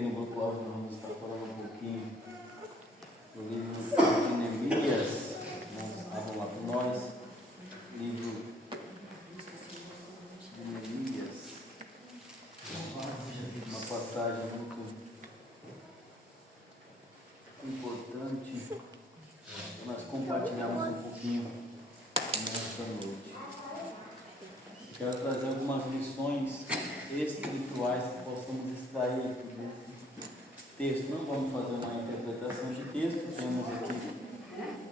coloquei no grupo áudio, nós vamos estar falando um pouquinho do livro de Neemias. Vamos lá para nós, livro de Neemias, uma passagem muito importante para nós compartilharmos um pouquinho nesta noite. Quero trazer algumas lições espirituais que possamos extrair desse texto. Não vamos fazer uma interpretação de texto, temos aqui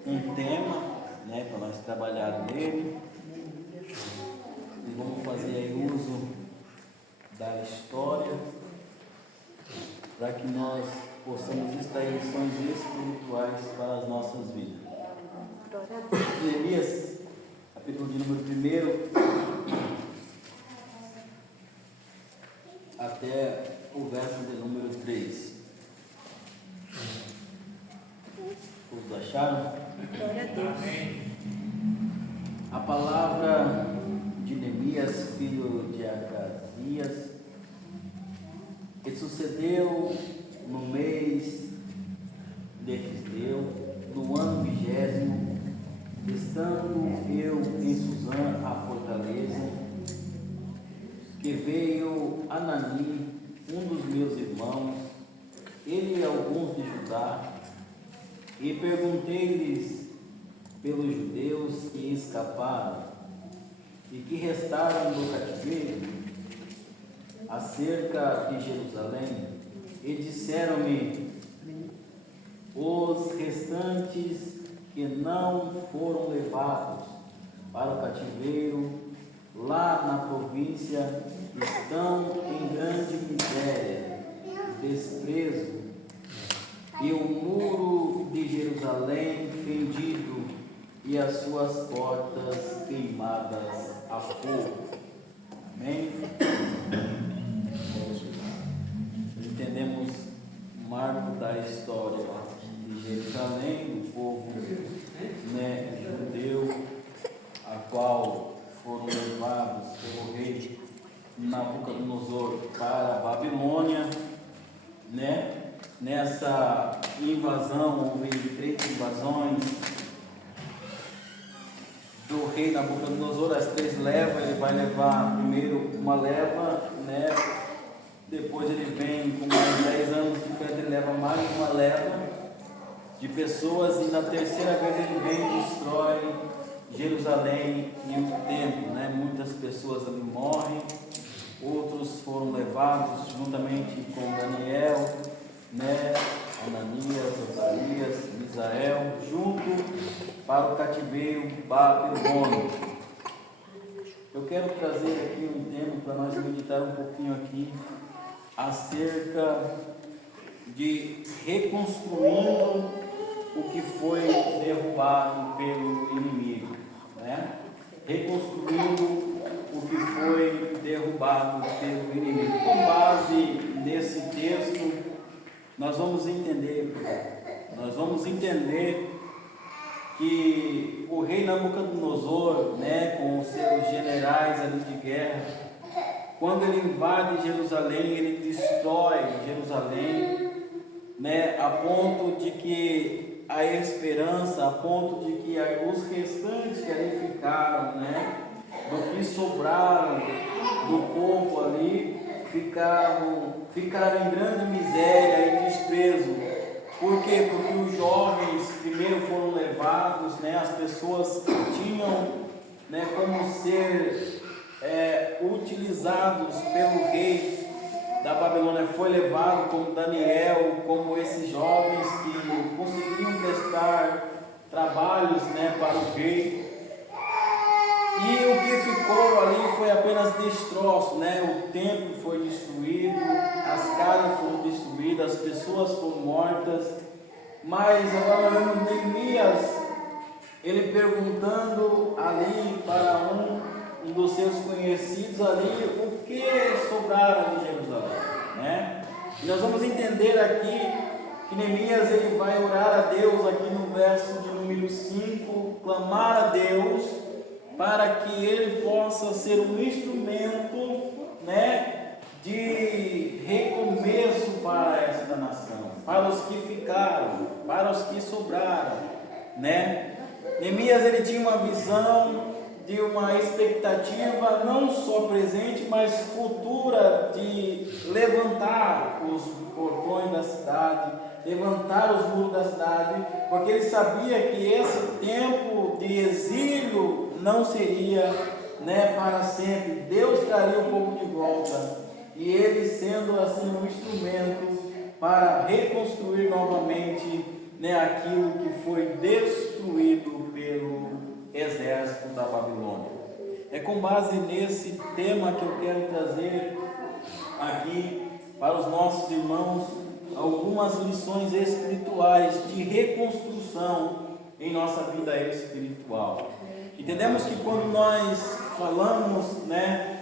um tema, para nós trabalhar nele, e vamos fazer aí uso da história para que nós possamos extrair lições espirituais para as nossas vidas. Neemias, capítulo de número 1 até o verso de número 3. Todos acharam? Glória a Deus. A palavra de Neemias, filho de Acasias, que sucedeu no mês de Quisleu, no ano 20º, estando eu em Suzã, a fortaleza, que veio Anani, um dos meus irmãos, ele e alguns de Judá, e perguntei-lhes pelos judeus que escaparam e que restaram do cativeiro acerca de Jerusalém, e disseram-me: os restantes que não foram levados para o cativeiro lá na província estão em grande miséria, desprezo, e o muro de Jerusalém fendido e as suas portas queimadas a fogo. Amém? Entendemos o marco da história de Jerusalém, do povo judeu, a qual foram levados pelo rei Nabucodonosor para a Babilônia. Nessa invasão, houve 3 invasões do rei Nabucodonosor, as 3 levas. Ele vai levar primeiro uma leva, depois ele vem com mais 10 anos de festa, ele leva mais uma leva de pessoas, e na terceira vez ele vem e destrói Jerusalém e o templo. Muitas pessoas ali morrem, outros foram levados juntamente com Daniel, Ananias, Azarias, Misael, junto para o cativeiro babilônico. Eu quero trazer aqui um tema para nós meditar um pouquinho aqui acerca de reconstruindo o que foi derrubado pelo inimigo, reconstruindo o que foi derrubado pelo inimigo. Com base nesse texto, nós vamos entender que o rei Nabucodonosor, com os seus generais ali de guerra, quando ele invade Jerusalém, ele destrói Jerusalém, a ponto de que a esperança, a ponto de que os restantes que ali ficaram, do que sobraram do povo ali, ficaram em grande miséria e desprezo. Por quê? Porque os jovens primeiro foram levados, as pessoas que tinham como ser utilizados pelo rei da Babilônia foi levado, como Daniel, como esses jovens que conseguiam prestar trabalhos para o rei. E o que ficou ali foi apenas destroço, o templo foi destruído, as casas foram destruídas, as pessoas foram mortas. Mas agora vemos Neemias, ele perguntando ali para um dos seus conhecidos ali, o que sobraram de Jerusalém, E nós vamos entender aqui que Neemias ele vai orar a Deus aqui no verso de número 5, clamar a Deus para que ele possa ser um instrumento, de recomeço para para os que ficaram, para os que sobraram, né? Neemias, ele tinha uma visão de uma expectativa não só presente, mas futura, de levantar os portões da cidade, levantar os muros da cidade, porque ele sabia que esse tempo de exílio não seria, né, para sempre. Deus traria o povo de volta, e ele sendo assim um instrumento para reconstruir novamente, né, aquilo que foi destruído pelo exército da Babilônia. É com base nesse tema que eu quero trazer aqui para os nossos irmãos algumas lições espirituais de reconstrução em nossa vida espiritual. Entendemos que quando nós falamos, né,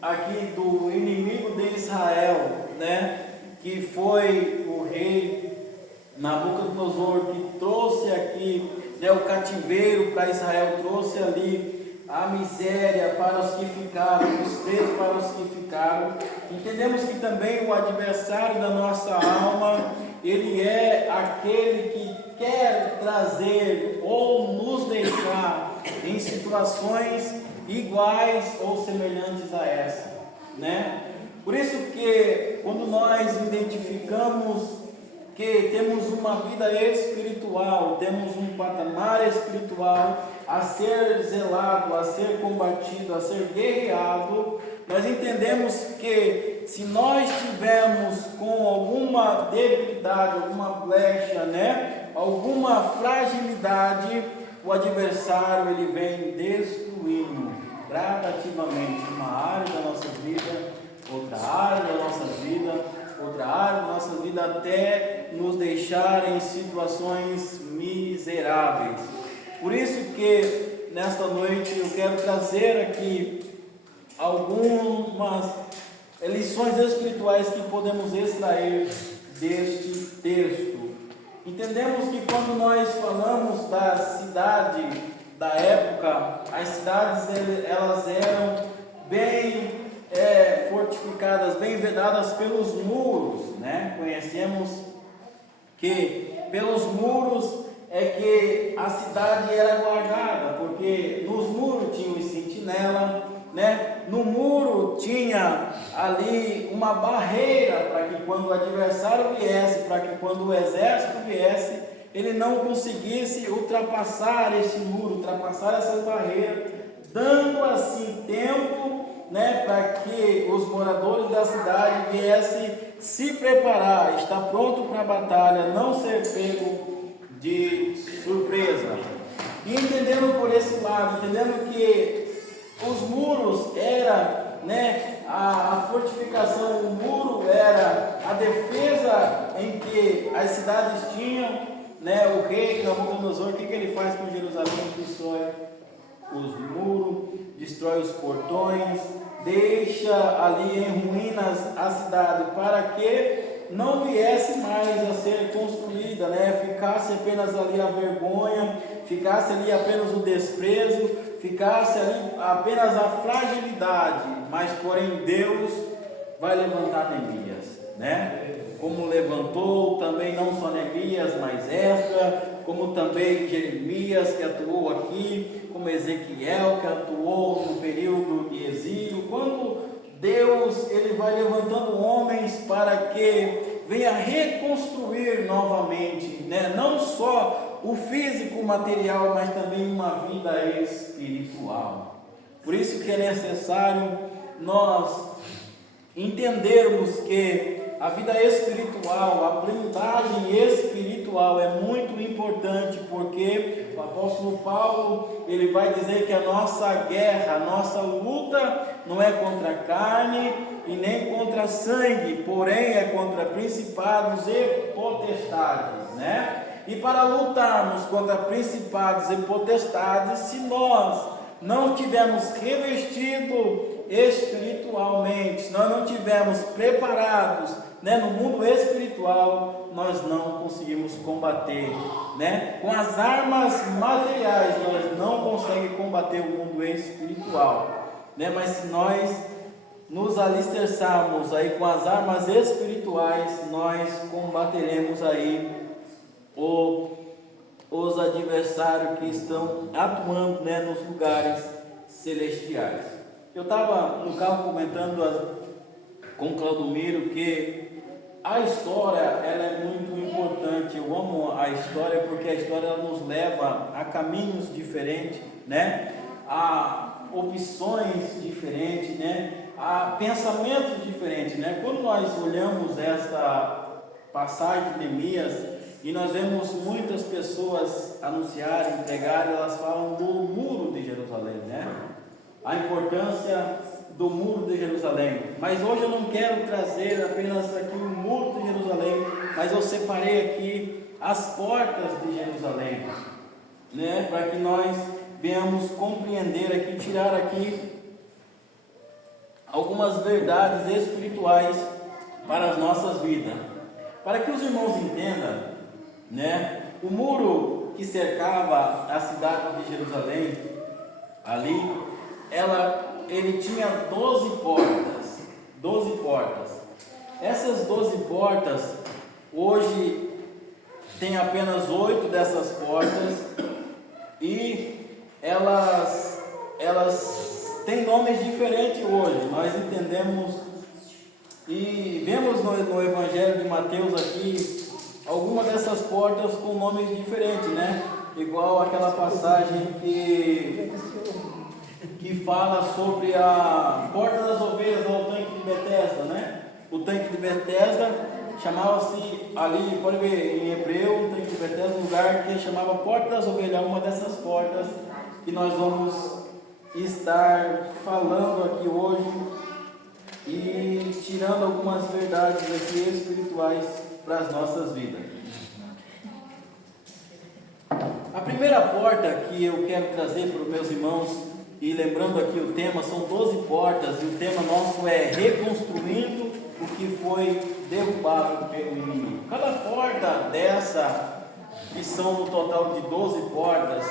aqui do inimigo de Israel, né, que foi o rei Nabucodonosor, que trouxe aqui, né, o cativeiro para Israel, trouxe ali a miséria para os que ficaram, os presos para os que ficaram. Entendemos que também o adversário da nossa alma, ele é aquele que quer trazer ou nos deixar em situações iguais ou semelhantes a essa, né? Por isso que quando nós identificamos que temos uma vida espiritual, temos um patamar espiritual a ser zelado, a ser combatido, a ser guerreado, nós entendemos que se nós tivermos com alguma debilidade, alguma brecha, né, alguma fragilidade, o adversário ele vem destruindo gradativamente uma área da nossa vida, outra área da nossa vida, outra área da nossa vida, até nos deixar em situações miseráveis. Por isso que nesta noite eu quero trazer aqui algumas lições espirituais que podemos extrair deste texto. Entendemos que quando nós falamos da cidade da época, as cidades elas eram bem fortificadas, bem vedadas pelos muros, né? Conhecemos que pelos muros é que a cidade era guardada, porque nos muros tinha os sentinela, né? No muro tinha ali uma barreira para que quando o adversário viesse, para que quando o exército viesse, ele não conseguisse ultrapassar esse muro, ultrapassar essas barreiras, dando assim tempo, né, para que os moradores da cidade viessem se preparar, estar pronto para a batalha, não ser pego de surpresa. E entendendo por esse lado, entendendo que os muros era, né, a fortificação, o muro era a defesa em que as cidades tinham, né? O rei Nabucodonosor, o que ele faz com Jerusalém? Destrói os muros, destrói os portões, deixa ali em ruínas a cidade, para que não viesse mais a ser construída, né? Ficasse apenas ali a vergonha, ficasse ali apenas o desprezo, ficasse ali apenas a fragilidade. Mas porém Deus vai levantar Neemias, né? Como levantou também não só Neemias, mas Esdras, como também Jeremias, que atuou aqui, como Ezequiel, que atuou no período de exílio. Quando Deus ele vai levantando homens para que venha reconstruir novamente, né? Não só o físico, o material, mas também uma vida espiritual. Por isso que é necessário nós entendermos que a vida espiritual, a blindagem espiritual é muito importante, porque o apóstolo Paulo ele vai dizer que a nossa guerra, a nossa luta não é contra a carne e nem contra sangue, porém é contra principados e potestades, né? E para lutarmos contra principados e potestades, se nós não tivermos revestido espiritualmente, se nós não tivermos preparados, né, no mundo espiritual, nós não conseguimos combater, né? Com as armas materiais nós não conseguimos combater o mundo espiritual, né? Mas se nós nos alicerçarmos aí com as armas espirituais, nós combateremos aí os adversários que estão atuando, né, nos lugares celestiais. Eu estava no carro comentando com o Claudomiro que a história ela é muito importante. Eu amo a história porque a história ela nos leva a caminhos diferentes, né? A opções diferentes, né? A pensamentos diferentes, né? Quando nós olhamos esta passagem de Neemias e nós vemos muitas pessoas anunciarem, pregarem, elas falam do muro de Jerusalém, né? A importância do muro de Jerusalém. Mas hoje eu não quero trazer apenas aqui o muro de Jerusalém, mas eu separei aqui as portas de Jerusalém, né? Para que nós venhamos compreender aqui, tirar aqui algumas verdades espirituais para as nossas vidas. Para que os irmãos entendam, né? O muro que cercava a cidade de Jerusalém, ali, ele tinha 12 portas. 12 portas. Essas 12 portas, hoje tem apenas 8 dessas portas e elas têm nomes diferentes hoje. Nós entendemos e vemos no Evangelho de Mateus aqui algumas dessas portas com nomes diferentes, né? Igual aquela passagem que fala sobre a porta das ovelhas ao tanque de Betesda, né? O tanque de Betesda chamava-se ali, pode ver em hebreu, o tanque de Betesda, um lugar que chamava Porta das Ovelhas, uma dessas portas que nós vamos estar falando aqui hoje e tirando algumas verdades aqui espirituais para as nossas vidas. A primeira porta que eu quero trazer para os meus irmãos, e lembrando aqui o tema, são 12 portas, e o tema nosso é reconstruindo o que foi derrubado pelo inimigo. Cada porta dessa, que são no total de 12 portas,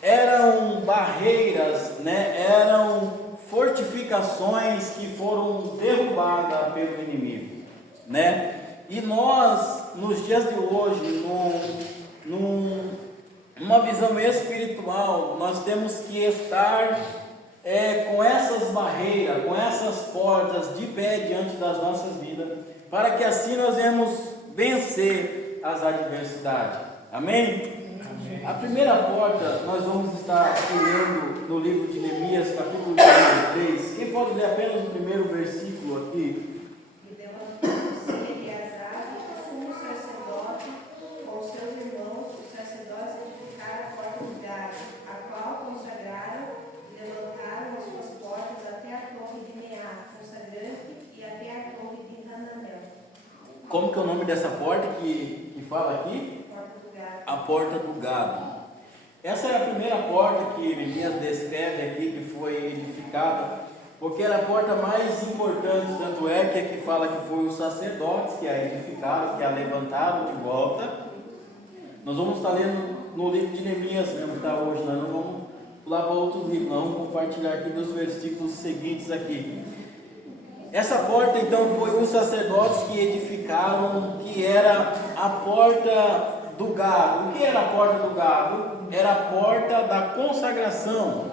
eram barreiras, né? Eram fortificações que foram derrubadas pelo inimigo, né? E nós, nos dias de hoje, numa visão espiritual, nós temos que estar com essas barreiras, com essas portas de pé diante das nossas vidas, para que assim nós venhamos vencer as adversidades. Amém? Amém. A primeira porta nós vamos estar lendo no livro de Neemias, capítulo 3. Quem pode ler apenas o primeiro versículo aqui? Como que é o nome dessa porta que fala aqui? A porta do gado. Essa é a primeira porta que Neemias descreve aqui, que foi edificada, porque era a porta mais importante, tanto é que aqui fala que foi os sacerdotes que a edificaram, que a levantaram de volta. Nós vamos estar lendo no livro de Neemias mesmo, que está hoje, nós não vamos pular para outros livros, nós vamos compartilhar aqui dos versículos seguintes aqui. Essa porta então foi os sacerdotes que edificaram, que era a porta do gado. O que era a porta do gado? Era a porta da consagração.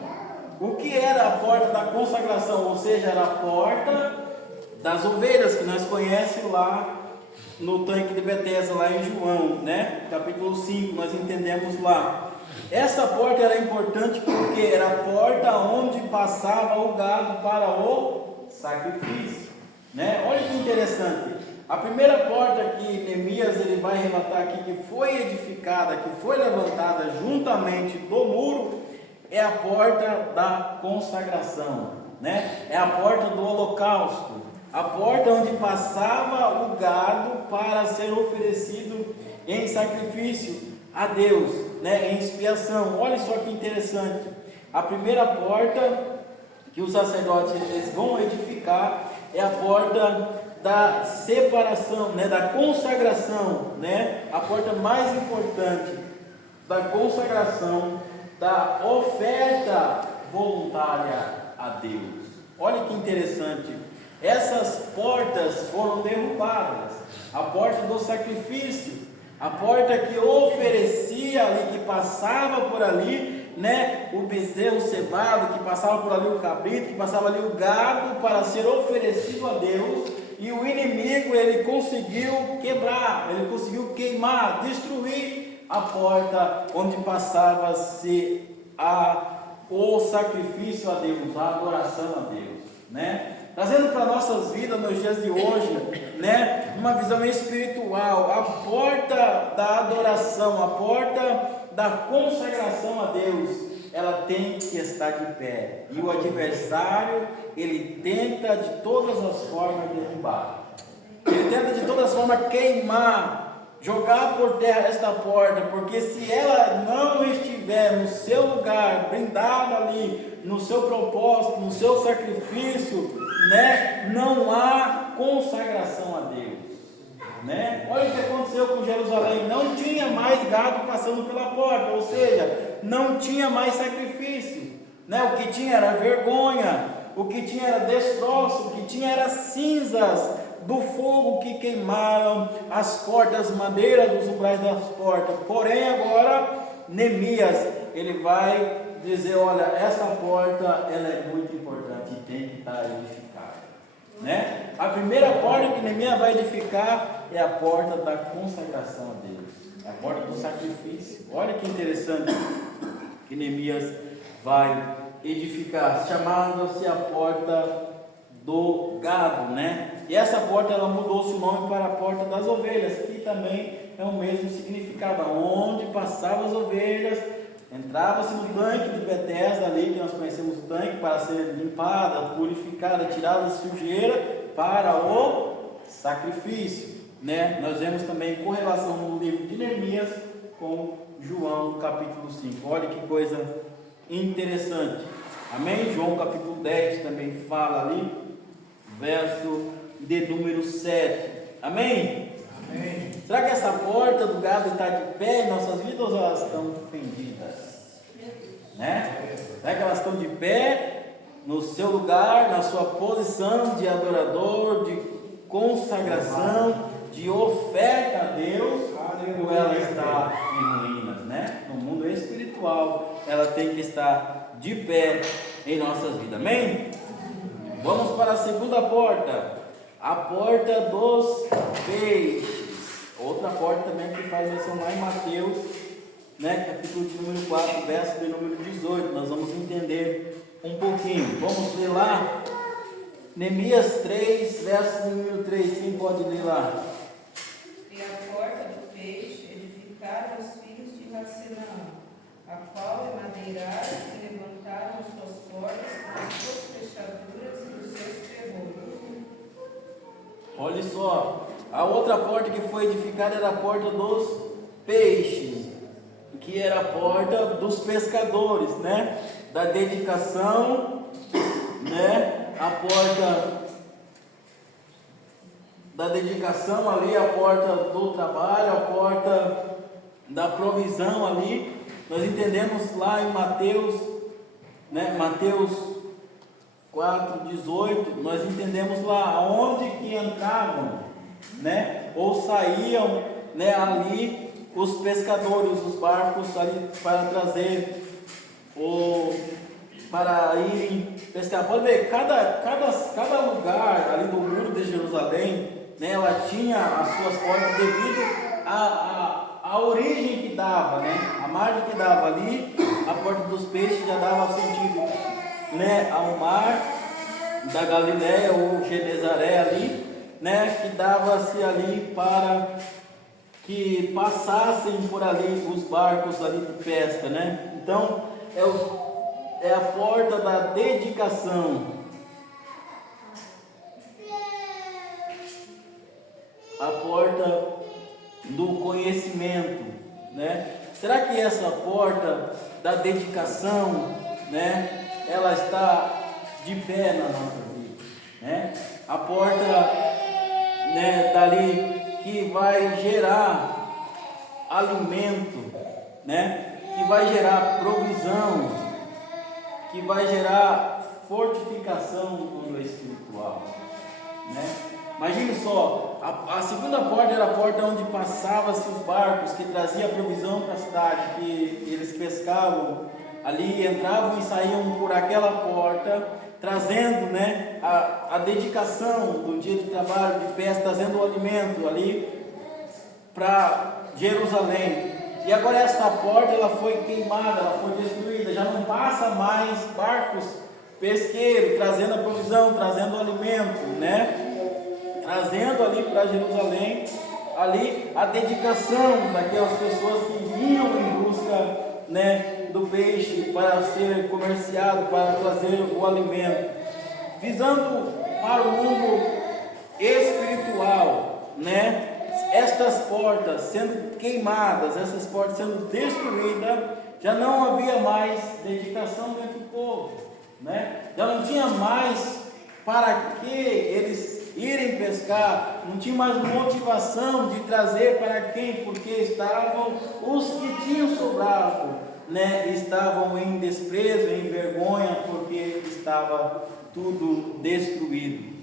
O que era a porta da consagração? Ou seja, era a porta das ovelhas, que nós conhecemos lá no tanque de Betesda, lá em João, né? Capítulo 5, nós entendemos lá. Essa porta era importante porque era a porta onde passava o gado para o sacrifício, né? Olha que interessante. A primeira porta que Neemias ele vai relatar aqui, que foi edificada, que foi levantada juntamente do muro, é a porta da consagração, né? É a porta do holocausto, a porta onde passava o gado para ser oferecido em sacrifício a Deus, né? Em expiação. Olha só que interessante. A primeira porta que os sacerdotes eles vão edificar é a porta da separação, né, da consagração, né, a porta mais importante da consagração, da oferta voluntária a Deus. Olha que interessante. Essas portas foram derrubadas. A porta do sacrifício, a porta que oferecia ali, que passava por ali, né, o bezerro cevado, que passava por ali o cabrito, que passava ali o gado para ser oferecido a Deus, e o inimigo ele conseguiu quebrar, ele conseguiu queimar, destruir a porta onde passava-se o sacrifício a Deus, a adoração a Deus, né? Trazendo para nossas vidas nos dias de hoje, né, uma visão espiritual, a porta da adoração, a porta da consagração a Deus, ela tem que estar de pé, e o adversário, ele tenta de todas as formas derrubar, ele tenta de todas as formas queimar, jogar por terra esta porta, porque se ela não estiver no seu lugar, blindada ali, no seu propósito, no seu sacrifício, né, não há consagração a Deus, né? Olha o que aconteceu com Jerusalém, não tinha mais gado passando pela porta, ou seja, não tinha mais sacrifício, né? O que tinha era vergonha, o que tinha era destroço, o que tinha era cinzas do fogo que queimaram as portas, madeira dos umbrais das portas. Porém agora Neemias, ele vai dizer, olha, essa porta ela é muito importante e tem que estar edificada, né? A primeira porta que Neemias vai edificar é a porta da consagração a Deus, a porta do sacrifício. Olha que interessante que Neemias vai edificar, chamando-se a porta do gado, né? E essa porta ela mudou seu nome para a porta das ovelhas, que também é o mesmo significado, onde passavam as ovelhas, entrava-se no tanque de Betesda ali, que nós conhecemos o tanque, para ser limpada, purificada, tirada a sujeira para o sacrifício, né? Nós vemos também correlação no livro de Neemias com João capítulo 5, olha que coisa interessante, amém? João capítulo 10 também fala ali, verso de número 7, amém? Amém. Será que essa porta do gado está de pé em nossas vidas ou elas estão fendidas? Né? Será que elas estão de pé no seu lugar, na sua posição de adorador, de consagração, de oferta a Deus, ou ela está em ruínas, né? No mundo espiritual, ela tem que estar de pé em nossas vidas, amém? Vamos para a segunda porta, a porta dos peixes. Outra porta também que faz menção lá em Mateus, né, capítulo de número 4, verso de número 18. Nós vamos entender um pouquinho. Vamos ler lá, Neemias 3, verso de número 3. Quem pode ler lá? E a porta do peixe edificaram os filhos de Racenã, a qual emadeiraram e levantaram as suas portas com as suas fechaduras e os seus ferrolhos. Olha só, a outra porta que foi edificada era a porta dos peixes, que era a porta dos pescadores, né? Da dedicação, né? A porta da dedicação ali, a porta do trabalho, a porta da provisão ali. Nós entendemos lá em Mateus, né? Mateus 4:18, nós entendemos lá onde que entravam, né? Ou saíam, né? Ali os pescadores, os barcos ali para trazer para irem pescar. Pode ver, cada lugar ali do muro de Jerusalém, né? Ela tinha as suas portas devido a origem que dava, né? A margem que dava ali, a porta dos peixes já dava sentido, né, ao mar da Galileia ou Genezaré ali, né, que dava-se ali para que passassem por ali os barcos ali de pesca, né? Então é a porta da dedicação, a porta do conhecimento, né? Será que essa porta da dedicação, né, ela está de pé na nossa vida, né? A porta, né, dali que vai gerar alimento, né? Que vai gerar provisão, que vai gerar fortificação no mundo espiritual, né? Imagine só, a segunda porta era a porta onde passavam-se os barcos que traziam provisão para a cidade, que eles pescavam ali, entravam e saíam por aquela porta, trazendo, né, a dedicação do dia de trabalho, de pesca, trazendo o alimento ali para Jerusalém. E agora esta porta ela foi queimada, ela foi destruída, já não passa mais barcos pesqueiros trazendo a provisão, trazendo o alimento, né? Trazendo ali para Jerusalém, ali a dedicação daquelas pessoas que vinham em busca, né, do peixe para ser comerciado, para trazer o alimento, visando para o mundo espiritual, né? Estas portas sendo queimadas, essas portas sendo destruídas, já não havia mais dedicação dentro do povo, né? Já não tinha mais para que eles irem pescar, não tinha mais motivação de trazer para quem, porque estavam os que tinham sobrado, né? Estavam em desprezo, em vergonha, porque estava tudo destruído.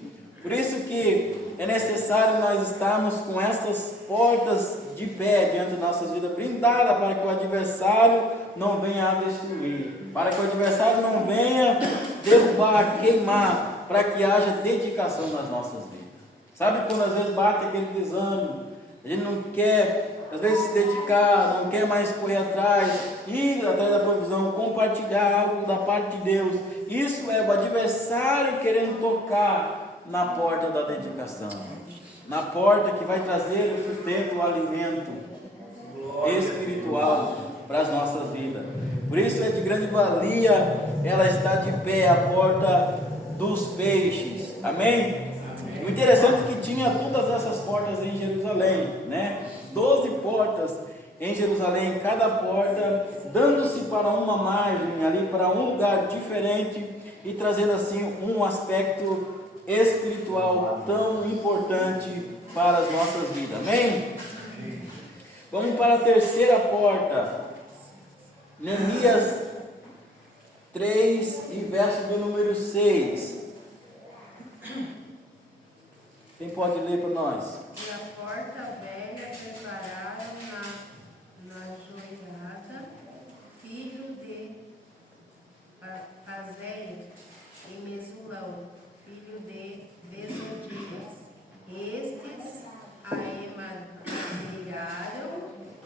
Por isso que é necessário nós estarmos com essas portas de pé diante das nossas vidas, blindadas, para que o adversário não venha a destruir, para que o adversário não venha derrubar, queimar, para que haja dedicação nas nossas vidas. Sabe quando às vezes bate aquele desânimo, a gente não quer, às vezes, se dedicar, não quer mais correr atrás, ir atrás da provisão, compartilhar algo da parte de Deus. Isso é o adversário querendo tocar na porta da dedicação, na porta que vai trazer o sustento, o alimento espiritual para as nossas vidas. Por isso é de grande valia ela está de pé, a porta dos peixes. Amém? O interessante é que tinha todas essas portas em Jerusalém, né? 12 portas em Jerusalém, cada porta dando-se para uma margem ali, para um lugar diferente, e trazendo assim um aspecto espiritual tão importante para as nossas vidas. Amém? Vamos para a terceira porta, Neemias 3 e verso do número 6. Quem pode ler para nós? E a porta velha prepararam na joelhada, filho de Azéia, em Mesulão, filho de Besodias. Estes a emadeiraram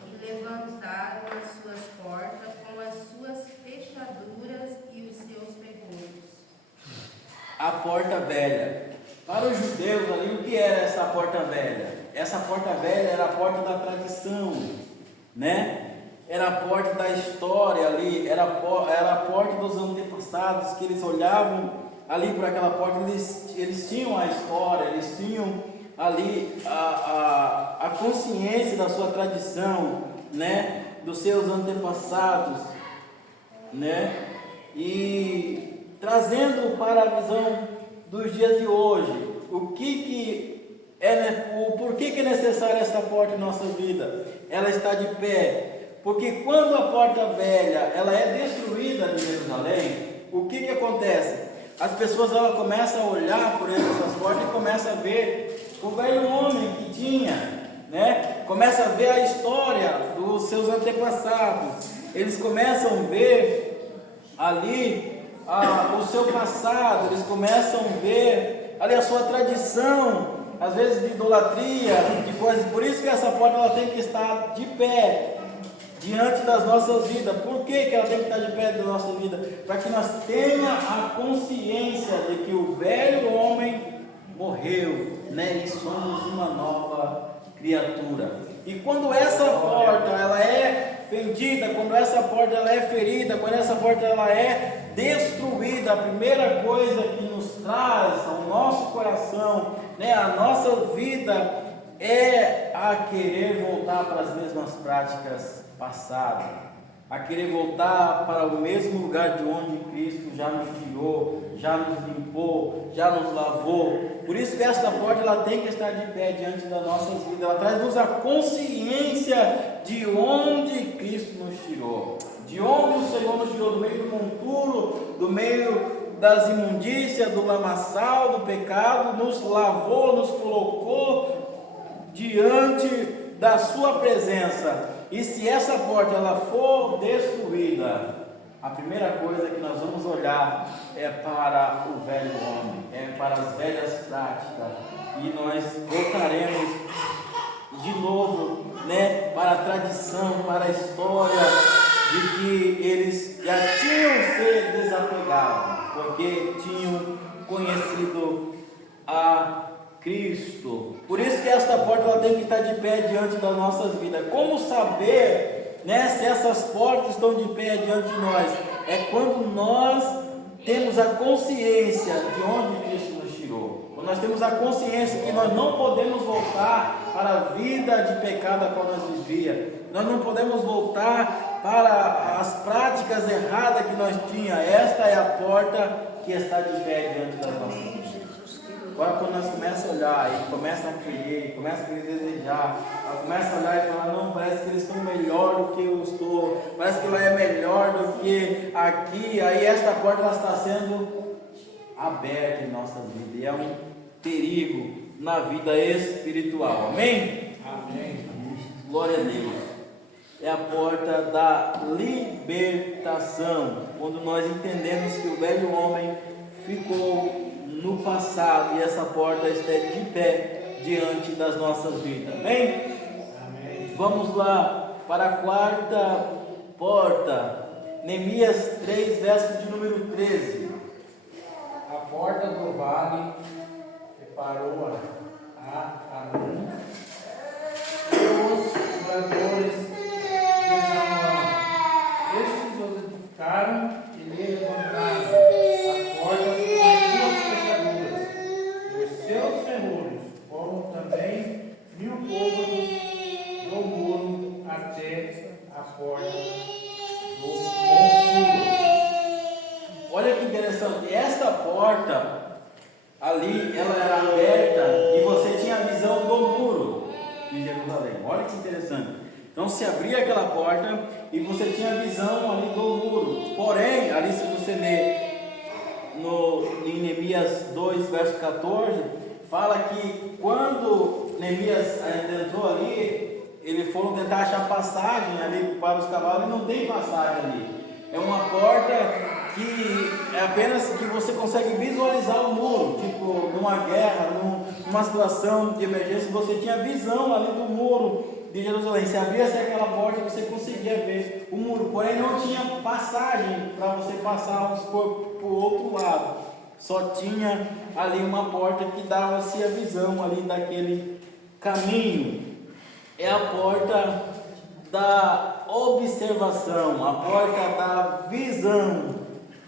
e levantaram as suas portas com as suas fechaduras e os seus ferrolhos. A porta velha. Para os judeus ali, o que era essa porta velha? Essa porta velha era a porta da tradição, né? Era a porta da história ali, era a porta dos antepassados, que eles olhavam ali por aquela porta, eles tinham a história, eles tinham ali a consciência da sua tradição, né? Dos seus antepassados, né? E trazendo para a visão dos dias de hoje, por que é necessária essa porta em nossas vidas? Ela está de pé, porque quando a porta velha ela é destruída em Jerusalém, o que acontece? As pessoas começam a olhar por essas portas e começam a ver o velho homem que tinha, né? Começa a ver a história dos seus antepassados, eles começam a ver ali o seu passado, eles começam a ver ali a sua tradição, às vezes de idolatria, de coisas. Por isso que essa porta ela tem que estar de pé diante das nossas vidas. Por que ela tem que estar de pé da nossa vida? Para que nós tenhamos a consciência de que o velho homem morreu, né? E somos uma nova criatura. E quando essa porta ela é fendida, quando essa porta ela é ferida, quando essa porta ela é destruída, a primeira coisa que nos traz ao nosso coração, né, a nossa vida, é a querer voltar para as mesmas práticas passadas, a querer voltar para o mesmo lugar de onde Cristo já nos tirou, já nos limpou, já nos lavou. Por isso que esta porta ela tem que estar de pé diante das nossas vidas. Ela traz-nos a consciência de onde Cristo nos tirou, de onde o Senhor nos tirou, do meio do monturo, do meio das imundícias, do lamaçal, do pecado, nos lavou, nos colocou diante da sua presença. E se essa porta ela for destruída, a primeira coisa que nós vamos olhar é para o velho homem, é para as velhas práticas, e nós voltaremos de novo, né, para a tradição, para a história de que eles já tinham se desapegado, porque tinham conhecido a Cristo. Por isso que esta porta ela tem que estar de pé diante das nossas vidas. Como saber, né, se essas portas estão de pé diante de nós? É quando nós temos a consciência de onde Cristo nos tirou. Quando nós temos a consciência que nós não podemos voltar para a vida de pecado a qual nós vivíamos. Nós não podemos voltar para as práticas erradas que nós tínhamos. Esta é a porta que está de pé diante das nossas vidas. Agora, quando nós começamos a olhar e começa a querer, começa a querer desejar, começa a olhar e falar, não, parece que eles estão melhor do que eu estou, parece que lá é melhor do que aqui, aí esta porta ela está sendo aberta em nossa vida, e é um perigo na vida espiritual, amém? Amém. Glória a Deus. É a porta da libertação, quando nós entendemos que o velho homem ficou no passado e essa porta está de pé diante das nossas vidas, amém? Amém. Vamos lá para a quarta porta, Neemias 3, verso de número 13. A porta do vale preparou a Hanum e os moradores de Zanoá. Estes os edificaram e lhe levantaram a porta seus ferrolhos, como também 1000 côvados do muro até a porta do monte. Olha que interessante, esta porta ali, ela era aberta e você tinha a visão do muro de Jerusalém. Olha que interessante. Então se abria aquela porta e você tinha a visão ali do muro. Porém, ali se você ler em Neemias 2, verso 14, fala que quando Neemias entrou ali, eles foram tentar achar passagem ali para os cavalos e não tem passagem ali. É uma porta que é apenas que você consegue visualizar o muro, tipo numa guerra, numa situação de emergência, você tinha visão ali do muro de Jerusalém. Se abrisse aquela porta, você conseguia ver o muro, porém não tinha passagem para você passar para o outro lado. Só tinha ali uma porta que dava-se a visão ali daquele caminho. É a porta da observação, a porta da visão.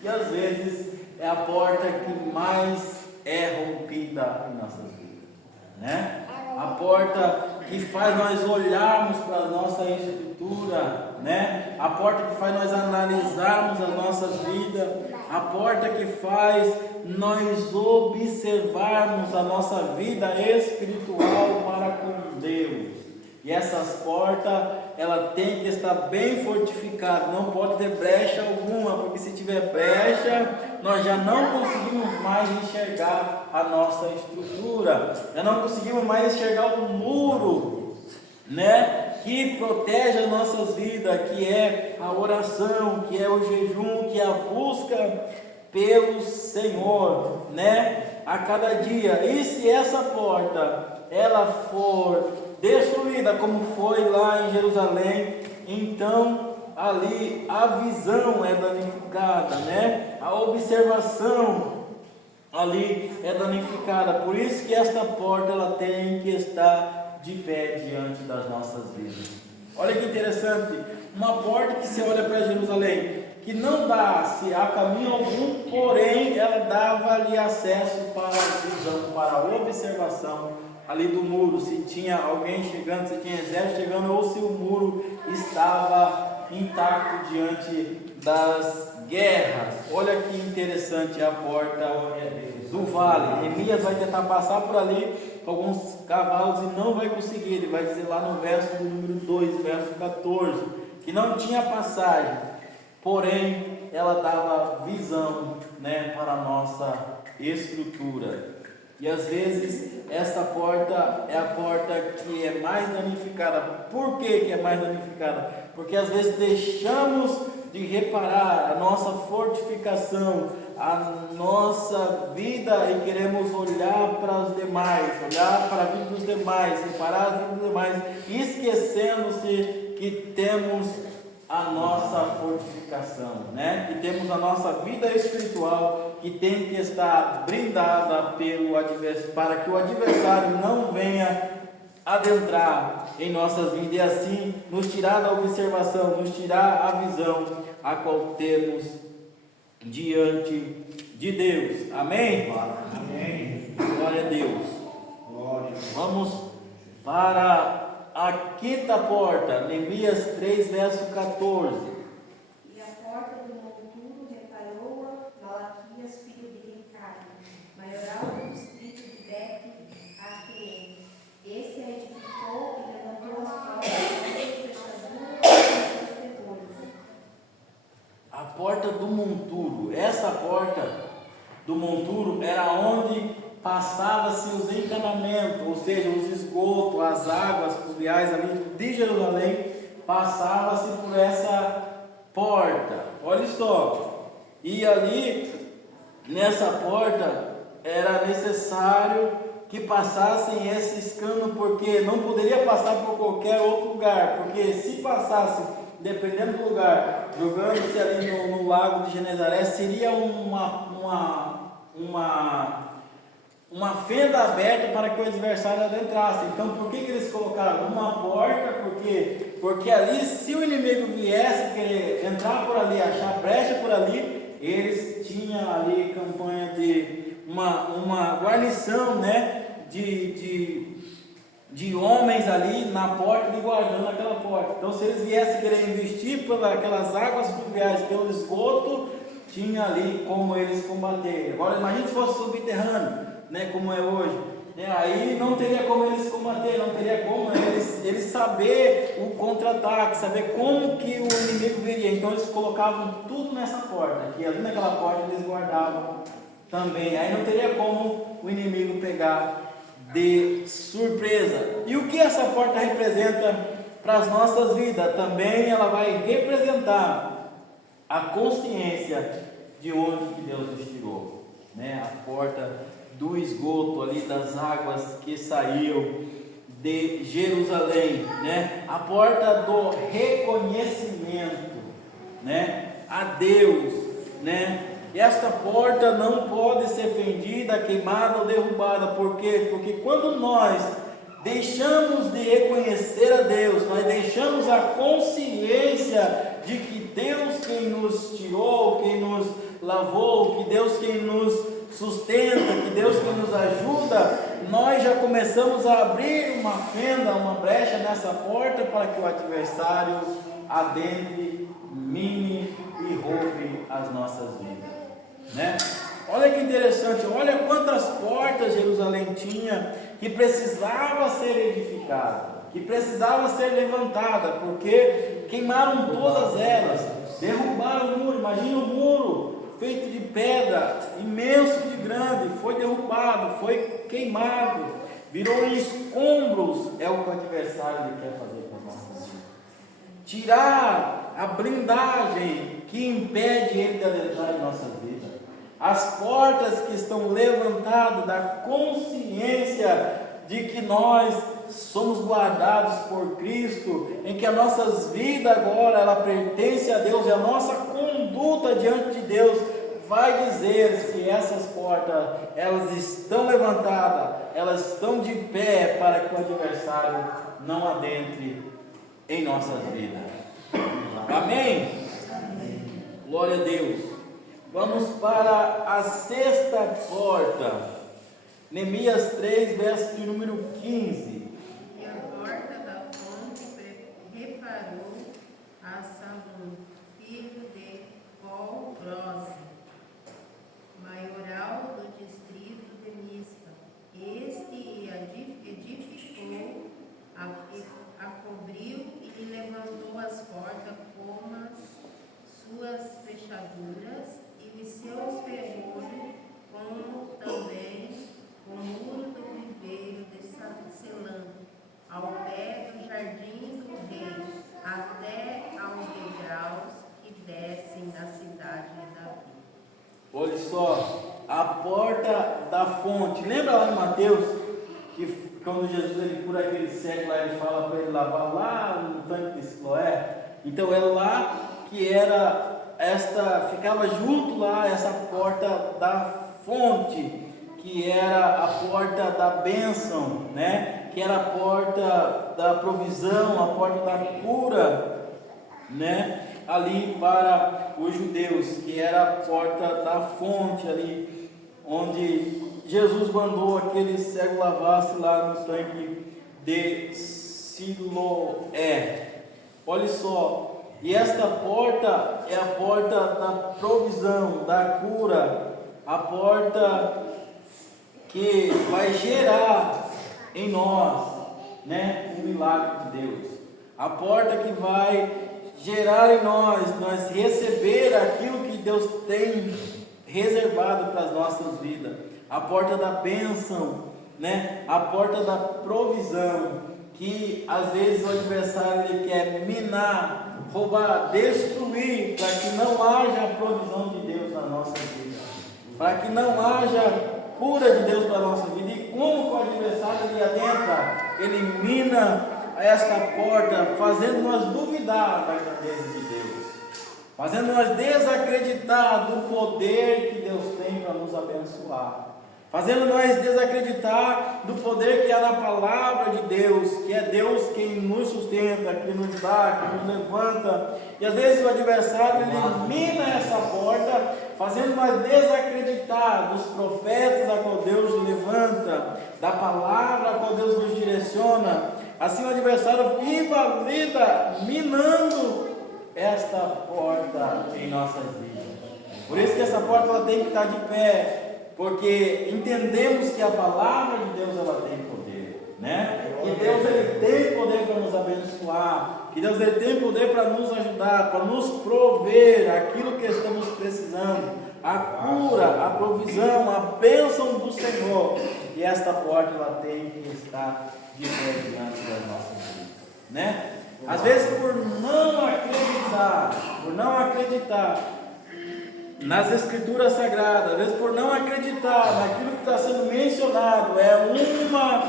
E às vezes é a porta que mais é rompida em nossas vidas, né? A porta que faz nós olharmos para a nossa estrutura, né? A porta que faz nós analisarmos as nossas vidas, a porta que faz nós observarmos a nossa vida espiritual para com Deus. E essas portas, ela tem que estar bem fortificada, não pode ter brecha alguma, porque se tiver brecha, nós já não conseguimos mais enxergar a nossa estrutura, já não conseguimos mais enxergar o muro, né, que protege as nossas vidas, que é a oração, que é o jejum, que é a busca pelo Senhor, né, a cada dia. E se essa porta, ela for destruída, como foi lá em Jerusalém, então ali a visão é danificada, né? A observação ali é danificada. Por isso que esta porta ela tem que estar de pé diante das nossas vidas. Olha que interessante, uma porta que se olha para Jerusalém, que não dá-se a caminho algum, porém ela dava ali acesso para a visão, para a observação ali do muro, se tinha alguém chegando, se tinha exército chegando, ou se o muro estava intacto diante das guerras. Olha que interessante a porta do vale. Neemias vai tentar passar por ali com alguns cavalos e não vai conseguir. Ele vai dizer lá no verso do número 2, verso 14, que não tinha passagem, porém ela dava visão né, para a nossa estrutura. E às vezes essa porta é a porta que é mais danificada. Por que é mais danificada? Porque às vezes deixamos de reparar a nossa fortificação, a nossa vida, e queremos olhar para os demais, olhar para a vida dos demais, reparar a vida dos demais, esquecendo-se que temos a nossa fortificação, né? Que temos a nossa vida espiritual, que tem que estar blindada para que o adversário não venha adentrar em nossas vidas e assim nos tirar da observação, nos tirar a visão a qual temos diante de Deus. Amém? Amém. Glória a Deus. Glória. Vamos para a quinta porta, Neemias 3, verso 14. E a porta do monturo reparou-a Malaquias, filho de Ricardo, maioral do distrito de Bet-Aquém. Esse a edificou e levantou as portas das fechaduras e seus ferrolhos. A porta do monturo. Essa porta do monturo era onde passava-se os encanamentos, ou seja, os esgotos, as águas pluviais ali de Jerusalém, passava-se por essa porta. Olha só, e ali nessa porta era necessário que passassem esses canos, porque não poderia passar por qualquer outro lugar, porque se passasse, dependendo do lugar, jogando-se ali no lago de Genezaré, seria uma fenda aberta para que o adversário adentrasse. Então, por que eles colocaram uma porta? Porque ali, se o inimigo viesse querer entrar por ali, achar brecha por ali, eles tinham ali campanha de uma guarnição, né, de homens ali na porta e guardando aquela porta. Então, se eles viessem querer investir pelas águas fluviais, pelo esgoto, tinha ali como eles combaterem. Agora, imagine se fosse subterrâneo, né, como é hoje, né, aí não teria como eles combater, não teria como eles saber o contra-ataque, saber como que o inimigo viria. Então eles colocavam tudo nessa porta, que ali naquela porta eles guardavam também, aí não teria como o inimigo pegar de surpresa. E o que essa porta representa para as nossas vidas? Também ela vai representar a consciência de onde que Deus nos tirou, né? A porta do esgoto ali, das águas que saíam de Jerusalém, né? A porta do reconhecimento, né, a Deus, né? E esta porta não pode ser fendida, queimada ou derrubada. Por quê? Porque quando nós deixamos de reconhecer a Deus, nós deixamos a consciência de que Deus quem nos tirou, quem nos lavou, que Deus quem nos sustenta, que Deus quem nos ajuda, nós já começamos a abrir uma fenda, uma brecha nessa porta para que o adversário adentre, mine e roube as nossas vidas, né? Olha que interessante, olha quantas portas Jerusalém tinha que precisava ser edificada, que precisava ser levantada, porque queimaram todas elas, derrubaram o muro. Imagina o muro feito de pedra, imenso de grande, foi derrubado, foi queimado, virou em escombros. É o que o adversário quer fazer com as nossas vidas, tirar a blindagem que impede ele de adentrar em nossas vidas, as portas que estão levantadas da consciência de que nós somos guardados por Cristo, em que as nossas vidas agora ela pertence a Deus, e a nossa conduta diante de Deus vai dizer se essas portas elas estão levantadas, elas estão de pé para que o adversário não adentre em nossas vidas. Amém? Glória a Deus. Vamos para a sexta porta, Neemias 3, verso de número 15. E a porta da fonte reparou a Salom, filho de Colgrose, maioral do distrito de Mispa. Este edificou, a cobriu e levantou as portas como as suas fechaduras e os seus ferrolhos como também o muro do viveiro de Selã, ao pé do jardim do rei, até aos degraus que descem da cidade de Davi. Olha só, a porta da fonte. Lembra lá em Mateus, que quando Jesus ele cura aquele cego lá, ele fala para ele lavar lá no tanque de Siloé? Então é lá que era ficava junto lá essa porta da fonte, que era a porta da bênção, né? Que era a porta da provisão, a porta da cura, né? Ali para os judeus, que era a porta da fonte ali, onde Jesus mandou aquele cego lavasse lá no tanque de Siloé. Olha só, e esta porta é a porta da provisão, da cura, a porta que vai gerar em nós, né, um milagre de Deus. A porta que vai gerar em nós receber aquilo que Deus tem reservado para as nossas vidas. A porta da bênção, né? A porta da provisão, que às vezes o adversário ele quer minar, roubar, destruir, para que não haja a provisão de Deus na nossa vida, para que não haja cura de Deus para a nossa vida. E como o adversário ele adentra, ele mina esta porta, fazendo-nos duvidar da grandeza de Deus, fazendo-nos desacreditar do poder que Deus tem para nos abençoar, fazendo-nos desacreditar do poder que há na palavra de Deus, que é Deus quem nos sustenta, que nos dá, que nos levanta. E às vezes o adversário elimina essa porta, fazendo-nos desacreditar dos profetas a qual Deus nos levanta, da palavra a qual Deus nos direciona. Assim o adversário invalida, minando esta porta em nossas vidas. Por isso que essa porta ela tem que estar de pé, porque entendemos que a palavra de Deus ela tem poder, né? Que Deus ele tem poder para nos abençoar, que Deus ele tem poder para nos ajudar, para nos prover aquilo que estamos precisando, a cura, a provisão, a bênção do Senhor. E esta porta ela tem que estar de pé diante das nossas vidas, né? Às vezes por não acreditar nas Escrituras Sagradas, às vezes por não acreditar naquilo que está sendo mencionado, é uma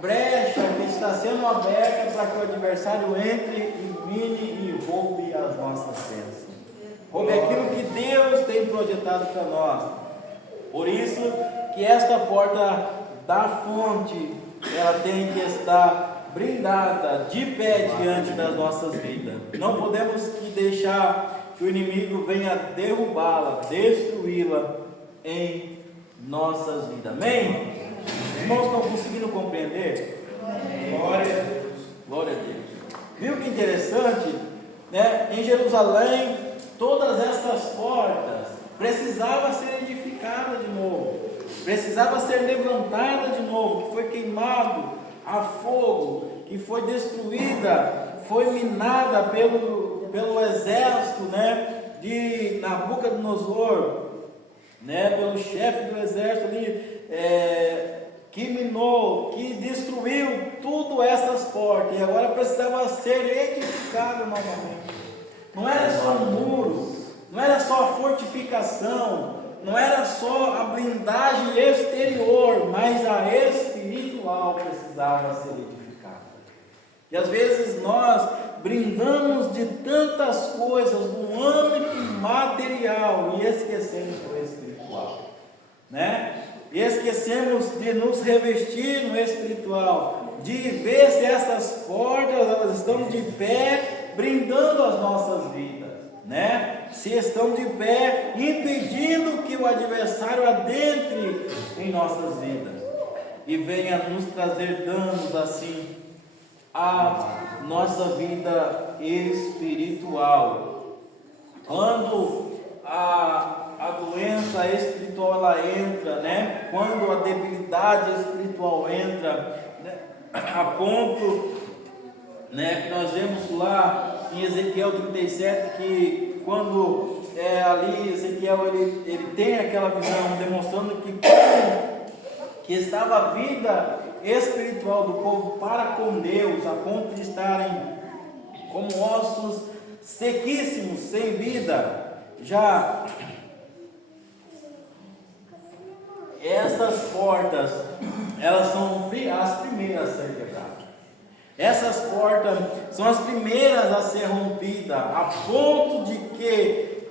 brecha que está sendo aberta para que o adversário entre e mine e roube as nossas bênçãos, roube aquilo que Deus tem projetado para nós. Por isso que esta porta da fonte, ela tem que estar blindada, de pé diante das nossas vidas. Não podemos deixar que o inimigo venha derrubá-la, destruí-la em nossas vidas. Amém? Os irmãos estão conseguindo compreender? Glória a Deus. Glória a Deus. Viu que interessante? Né? Em Jerusalém, todas estas portas precisavam ser edificadas de novo, precisava ser levantada de novo, que foi queimado a fogo, que foi destruída, foi minada pelo exército, né, de Nabucodonosor, né, pelo chefe do exército ali, que minou, que destruiu tudo essas portas, e agora precisava ser edificado novamente. Não era só um muro, não era só a fortificação, não era só a blindagem exterior, mas a espiritual precisava ser edificada. E às vezes nós brindamos de tantas coisas no âmbito material e esquecemos do espiritual, né? E esquecemos de nos revestir no espiritual, de ver se essas portas elas estão de pé, brindando as nossas vidas, né? Se estão de pé, impedindo que o adversário adentre em nossas vidas e venha nos trazer danos assim a nossa vida espiritual. Quando a doença espiritual ela entra, né? Quando a debilidade espiritual entra, né? A ponto, né, que nós vemos lá em Ezequiel 37 que quando ali Ezequiel ele tem aquela visão demonstrando que como que estava a vida espiritual do povo para com Deus, a ponto de estarem como ossos sequíssimos, sem vida. Já essas portas, elas são as primeiras a ser quebradas. Essas portas são as primeiras a ser rompidas, a ponto de que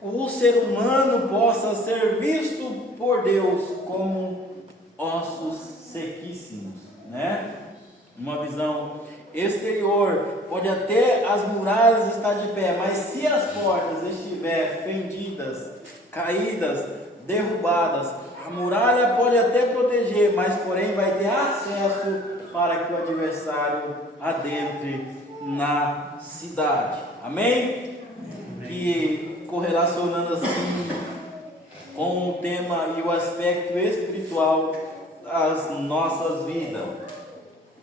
o ser humano possa ser visto por Deus como ossos sequíssimos, né? Uma visão exterior, pode até as muralhas estar de pé, mas se as portas estiverem fendidas, caídas, derrubadas, a muralha pode até proteger, mas porém vai ter acesso para que o adversário adentre na cidade. Amém? Que correlacionando assim com o tema e o aspecto espiritual das nossas vidas.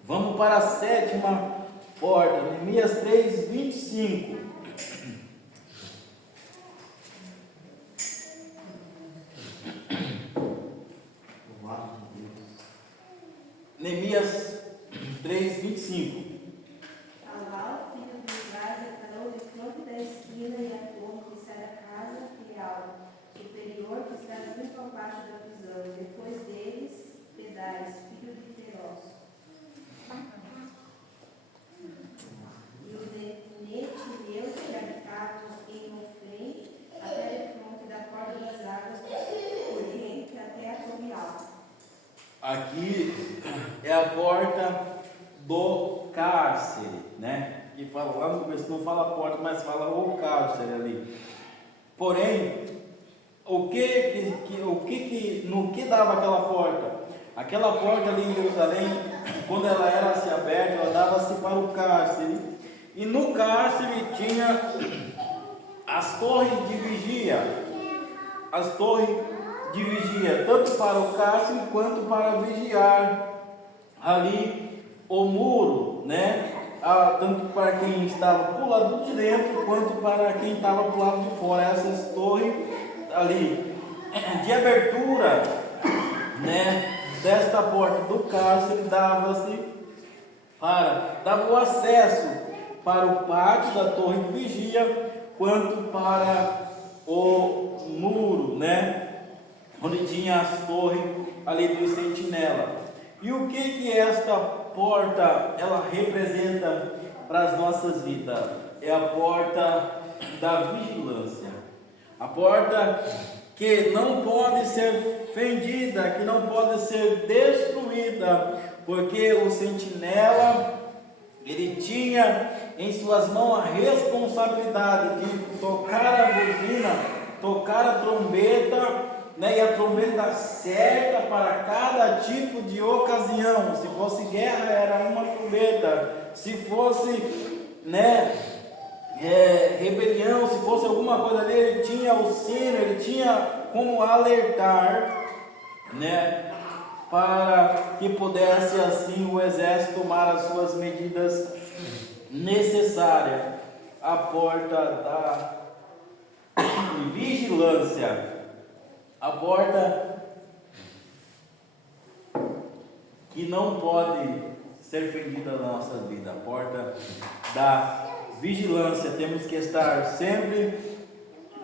Vamos para a sétima porta, Neemias 3:25. Neemias 3:25. Alá, filho de Isai, declarou de fronte da esquina e a torre que sai da casa real superior que está junto ao pátio da prisão, e depois deles, Pedais, filho de Feroz. E os netineus que habitavam em Ofém, até o fronte da porta das águas, por oriente até a torre alta. Aqui é a porta do cárcere, né? Que fala lá no começo, não fala porta, mas fala o cárcere ali. Porém, no que dava aquela porta? Aquela porta ali em Jerusalém, quando ela era assim aberta, ela dava-se para o cárcere. E no cárcere tinha as torres de vigia. As torres de vigia, tanto para o cárcere quanto para vigiar ali o muro, né? Tanto para quem estava para o lado de dentro, quanto para quem estava para o lado de fora. Essas torres ali de abertura, né? Desta porta do cárcere dava o acesso para o pátio da torre de vigia, quanto para o muro, né? Onde tinha as torres ali do sentinela. E o que esta porta ela representa para as nossas vidas? É a porta da vigilância. A porta que não pode ser fendida, que não pode ser destruída, porque o sentinela ele tinha em suas mãos a responsabilidade de tocar a buzina, tocar a trombeta, né, e a trombeta certa para cada tipo de ocasião. Se fosse guerra, era uma trombeta. Se fosse, né, rebelião, se fosse alguma coisa ali, ele tinha o sino, ele tinha como alertar, né, para que pudesse assim o exército tomar as suas medidas necessárias. A porta da vigilância. A porta que não pode ser fendida na nossa vida, a porta da vigilância. Temos que estar sempre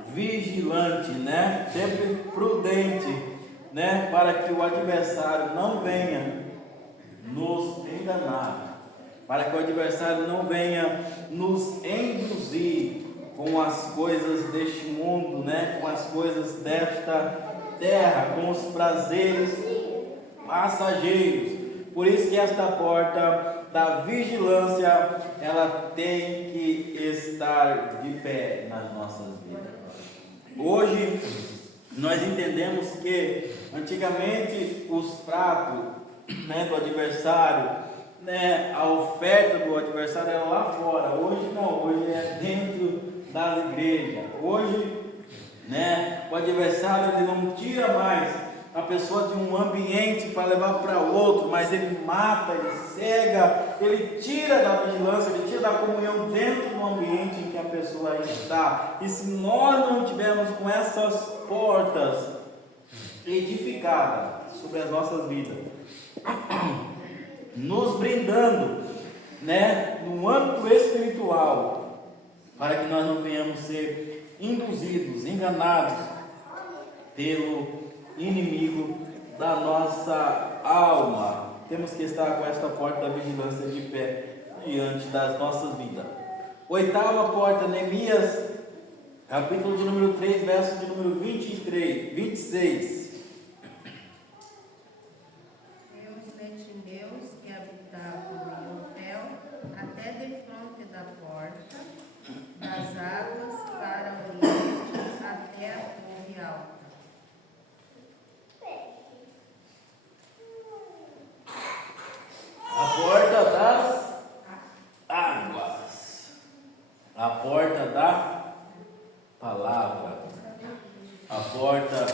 vigilante, né? Sempre prudente, né? Para que o adversário não venha nos enganar, para que o adversário não venha nos induzir com as coisas deste mundo, né? Com as coisas desta terra, com os prazeres passageiros. Por isso que esta porta da vigilância, ela tem que estar de pé nas nossas vidas. Hoje nós entendemos que antigamente os pratos, né, do adversário, né, a oferta do adversário era lá fora. Hoje não, hoje é dentro das igrejas. Hoje, né, o adversário ele não tira mais a pessoa de um ambiente para levar para outro, mas ele mata, ele cega ele tira da vigilância, ele tira da comunhão dentro do ambiente em que a pessoa está. E se nós não tivermos com essas portas edificadas sobre as nossas vidas, nos brindando, né, no âmbito espiritual, para que nós não venhamos ser induzidos, enganados pelo inimigo da nossa alma. Temos que estar com esta porta da vigilância de pé diante das nossas vidas. Oitava porta, Neemias, capítulo de número 3, verso de número 26. Os netineus que habitavam em Ofel, até defronte da porta das águas para o oriente, até a torre alta. A porta das águas, a porta da palavra, a porta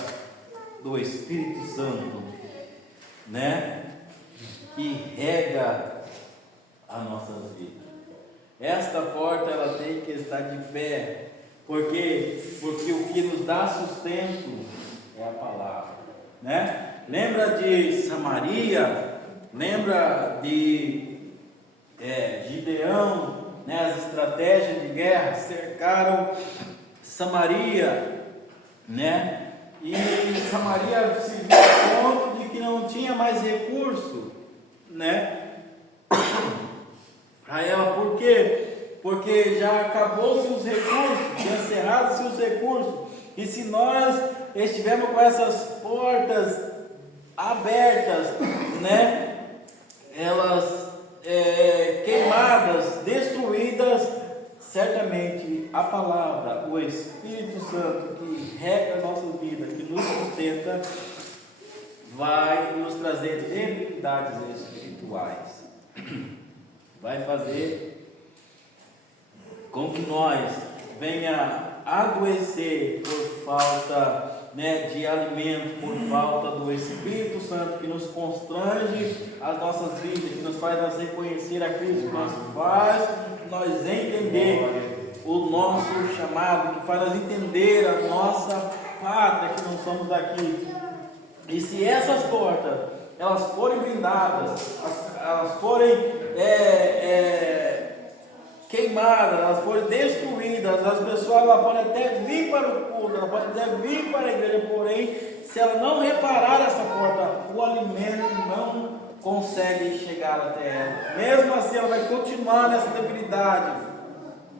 do Espírito Santo, né? Que rega as nossas vidas. Esta porta ela tem que estar de pé, porque o que nos dá sustento é a palavra, né? Lembra de Samaria? Lembra de Gideão, né? As estratégias de guerra cercaram Samaria, né? E Samaria se viu a ponto de que não tinha mais recurso, né? Para ela, por quê? Porque já acabou-se os recursos, já encerraram-se os recursos. E se nós estivermos com essas portas abertas, né? Elas queimadas, destruídas, certamente a palavra, o Espírito Santo que rega a nossa vida, que nos sustenta, vai nos trazer debilidades espirituais, vai fazer com que nós venha adoecer por falta, né, de alimento, por falta do Espírito Santo que nos constrange as nossas vidas, que nos faz nós reconhecer a Cristo, que nos faz nós entender o nosso chamado, que faz nós entender a nossa pátria, que não somos daqui. E se essas portas elas forem blindadas, elas forem queimadas, elas forem destruídas, as pessoas elas podem até vir para o culto, elas podem até vir para a igreja, porém, se ela não reparar essa porta, o alimento não consegue chegar até ela. Mesmo assim, ela vai continuar nessa debilidade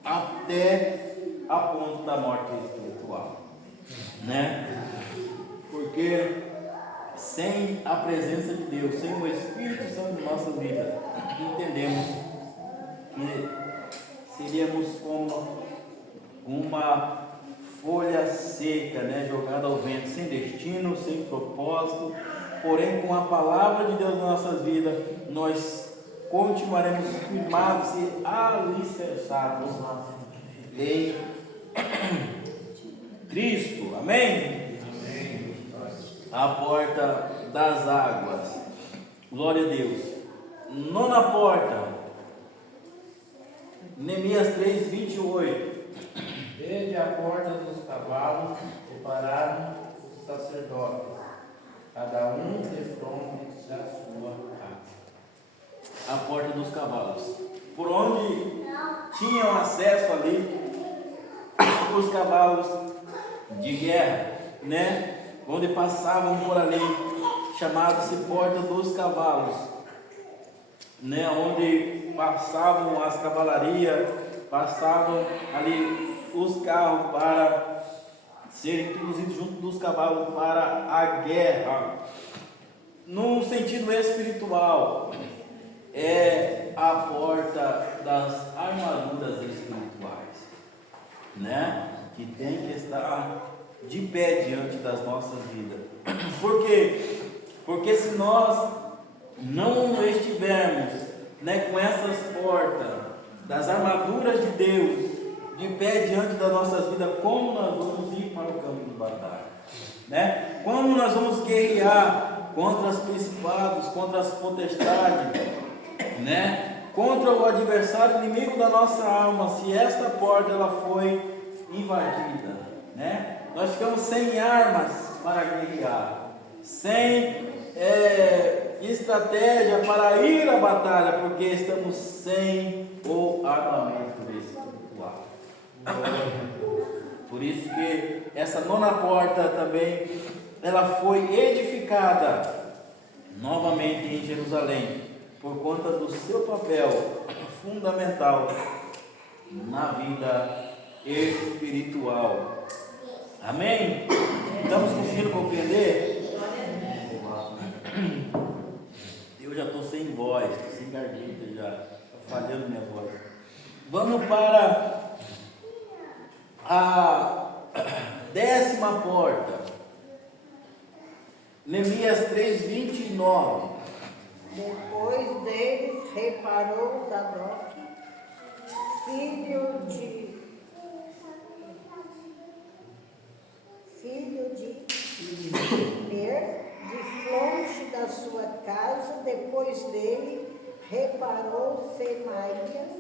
até a ponto da morte espiritual, né? Porque sem a presença de Deus, sem o Espírito Santo em nossa vida, entendemos que seríamos como uma folha seca, né, jogada ao vento, sem destino, sem propósito. Porém, com a palavra de Deus na nossas vidas, nós continuaremos firmados e alicerçados em Cristo. Amém? Amém. A porta das águas. Glória a Deus. Nona porta. Neemias 3, 28. Desde a porta dos cavalos separaram os sacerdotes, cada um de frente da sua casa. A porta dos cavalos. Por onde tinham acesso ali os cavalos de guerra, né? Onde passavam por ali, chamado-se porta dos cavalos, né? Onde passavam as cavalarias, passavam ali os carros para serem introduzidos junto dos cavalos para a guerra. Num sentido espiritual, é a porta das armaduras espirituais, né? Que tem que estar de pé diante das nossas vidas. Por quê? Porque se nós não estivermos, né, com essas portas das armaduras de Deus de pé diante das nossas vidas, como nós vamos ir para o campo de batalha, né? Como nós vamos guerrear contra os principados, contra as potestades, né? contra o adversário inimigo da nossa alma, se esta porta ela foi invadida, né? Nós ficamos sem armas para guerrear, sem estratégia para ir à batalha, porque estamos sem o armamento espiritual. Por isso que essa nona porta também, ela foi edificada novamente em Jerusalém, por conta do seu papel fundamental na vida espiritual. Amém? Estamos conseguindo compreender? Eu já estou sem voz, estou sem garganta já, está falhando minha voz. Vamos para a 10ª porta. Neemias 3:29. Depois deles reparou Zadok, filho de Mer, de fronte da sua casa. Depois dele reparou Semaías,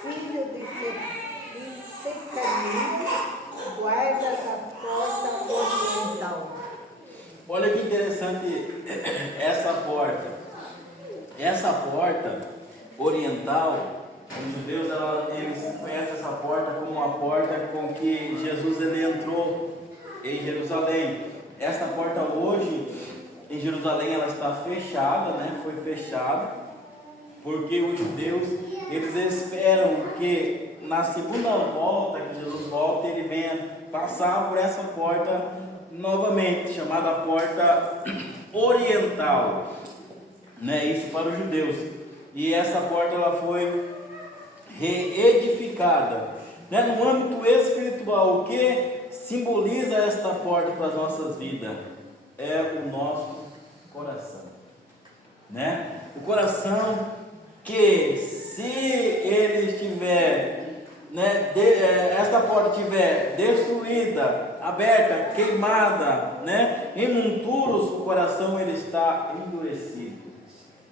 filho de Secanias, guarda da porta oriental. Olha que interessante essa porta. Essa porta oriental, os judeus eles conhecem essa porta como uma porta com que Jesus ele entrou em Jerusalém. Essa porta hoje em Jerusalém ela está fechada, né? Foi fechada, porque os judeus eles esperam que na segunda volta que Jesus volta ele venha passar por essa porta novamente, chamada porta oriental, né? Isso para os judeus. E essa porta ela foi reedificada, né? No âmbito espiritual, o que simboliza esta porta para as nossas vidas? É o nosso coração, né? O coração que, se ele estiver, né, esta porta estiver destruída, aberta, queimada, né, em monturos, o coração ele está endurecido,